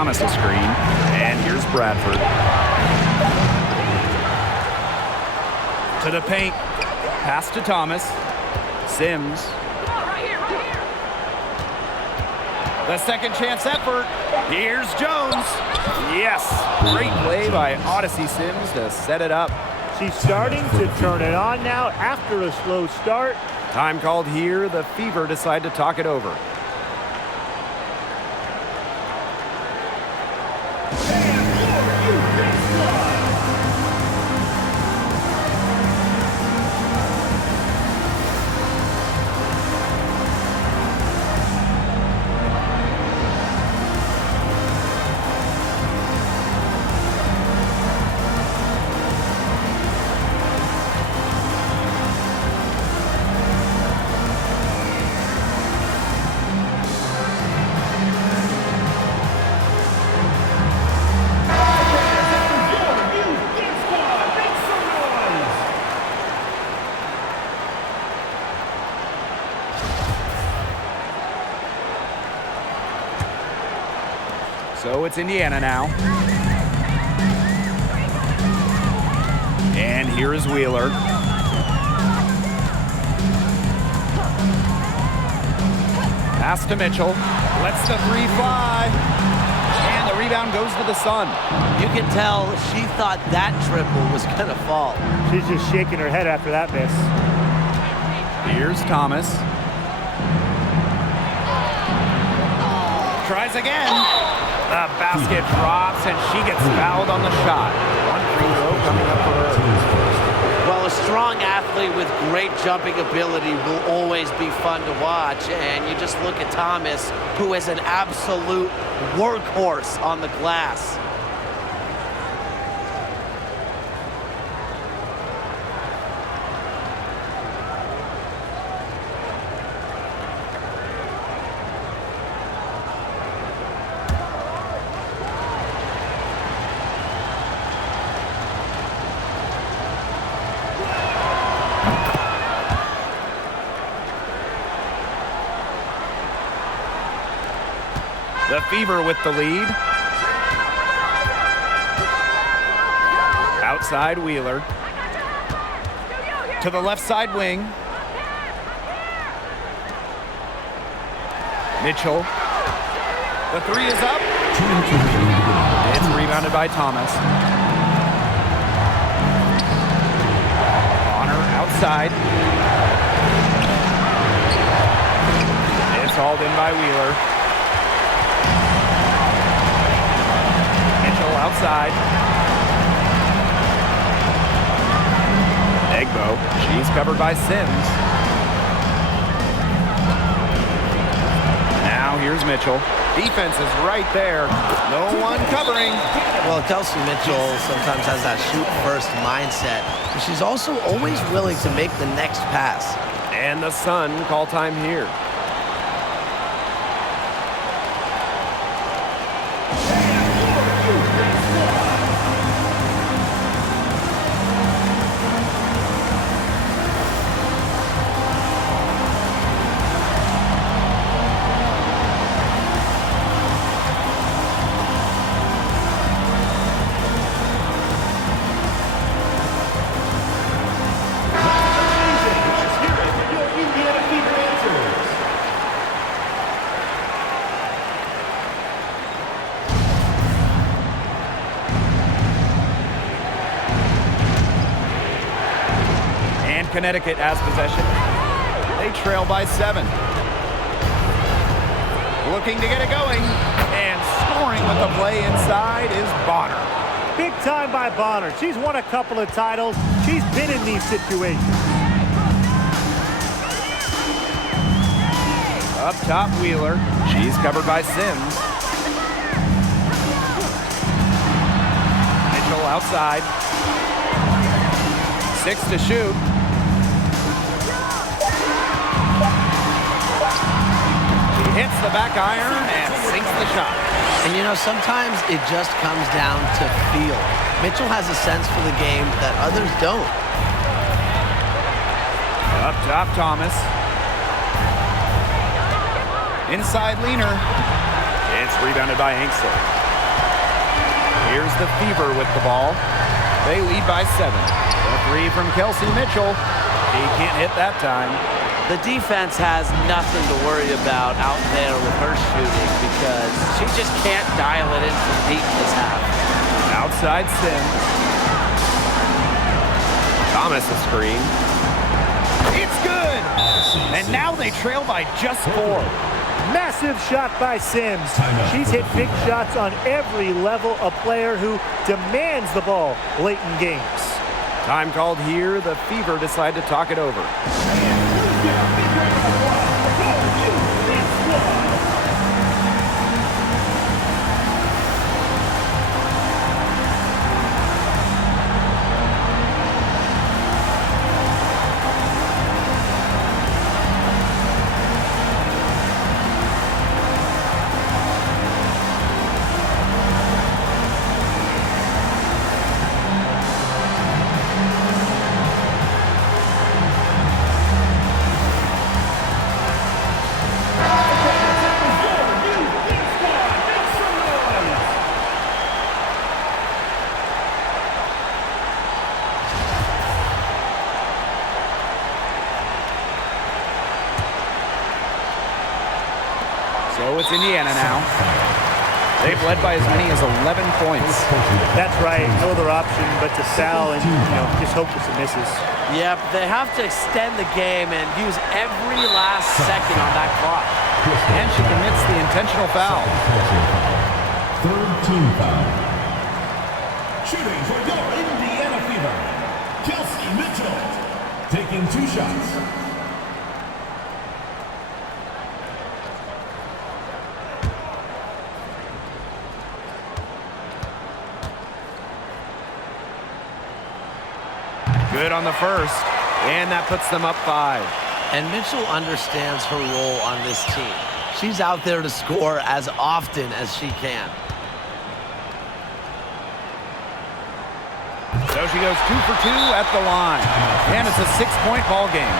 Thomas a screen. And here's Bradford. To the paint. Pass to Thomas. Sims. The second chance effort. Here's Jones. Yes. Great play by Odyssey Sims to set it up. She's starting to turn it on now after a slow start. Time called here. The Fever decide to talk it over. So it's Indiana now. And here is Wheeler. Pass to Mitchell. Lets the three fly. And the rebound goes to the Sun. You can tell she thought that triple was going to fall. She's just shaking her head after that miss. Here's Thomas. Tries again. The basket drops, and she gets fouled on the shot. One free throw coming up for her. Well, a strong athlete with great jumping ability will always be fun to watch. And you just look at Thomas, who is an absolute workhorse on the glass. The Fever with the lead. Outside Wheeler. To the left side wing. Mitchell. The three is up. It's rebounded by Thomas. Bonner outside. It's hauled in by Wheeler. Outside. Egbo. She's covered by Sims. Now here's Mitchell. Defense is right there. No one covering. Well, Kelsey Mitchell sometimes has that shoot-first mindset, but she's also always willing to make the next pass. And the Sun call time here. Connecticut has possession. They trail by 7. Looking to get it going. And scoring with the play inside is Bonner. Big time by Bonner. She's won a couple of titles. She's been in these situations. Up top, Wheeler. She's covered by Sims. Mitchell outside. 6 to shoot. Hits the back iron and sinks the shot. And you know, sometimes it just comes down to feel. Mitchell has a sense for the game that others don't. Up top, Thomas. Inside Leaner. It's rebounded by Ainsley. Here's the Fever with the ball. They lead by 7. A three from Kelsey Mitchell. He can't hit that time. The defense has nothing to worry about out there with her shooting because she just can't dial it in from deep this half. Outside Sims. Thomas a screen. It's good! And now they trail by just 4. Massive shot by Sims. She's hit big shots on every level, a player who demands the ball late in games. Time called here. The Fever decide to talk it over. So it's Indiana now. They've led by as many as 11 points. That's right. No other option but to foul and just hope for some misses. Yep, they have to extend the game and use every last second on that clock. And she commits the intentional foul. Third team foul. Shooting for your Indiana Fever, Kelsey Mitchell. Taking 2 shots. Good on the first, and that puts them up 5. And Mitchell understands her role on this team. She's out there to score as often as she can. So she goes 2 for 2 at the line, and it's a 6-point ball game.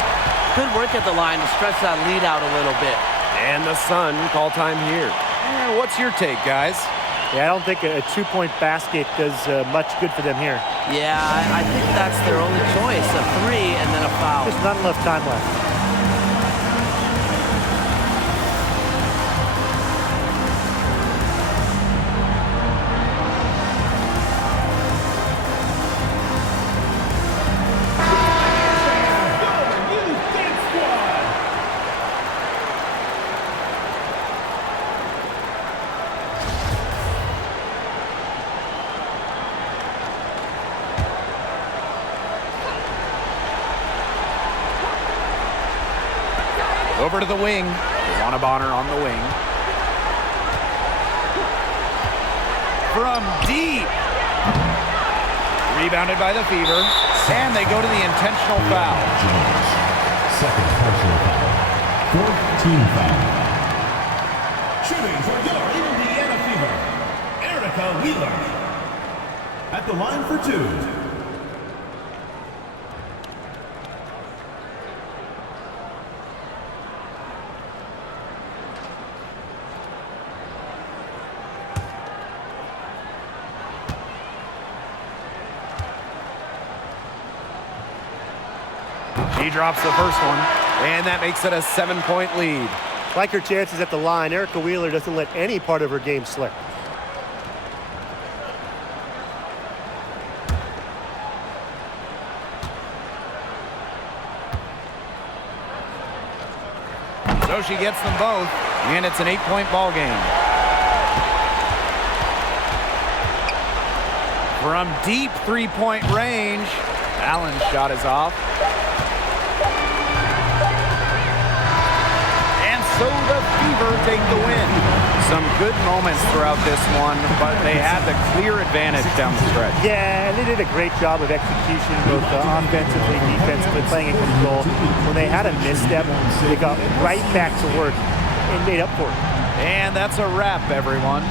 Good work at the line to stretch that lead out a little bit. And the Sun call time here. What's your take, guys? Yeah, I don't think a 2-point basket does much good for them here. Yeah, I think that's their only choice, a 3 and then a foul. Just not enough time left. Over to the wing. Luana Bonner on the wing. From deep. Rebounded by the Fever. And they go to the intentional foul. Second personal foul. Fourth team foul. Shooting for your Indiana Fever, Erica Wheeler. At the line for 2. She drops the first one, and that makes it a 7-point lead. Like her chances at the line, Erica Wheeler doesn't let any part of her game slip. So she gets them both, and it's an 8-point ball game. From deep 3-point range, Allen's shot is off. And so the Fever take the win. Some good moments throughout this one, but they had the clear advantage down the stretch. Yeah, and they did a great job of execution, both offensively, defensively, playing in control. When they had a misstep, they got right back to work and made up for it. And that's a wrap, everyone.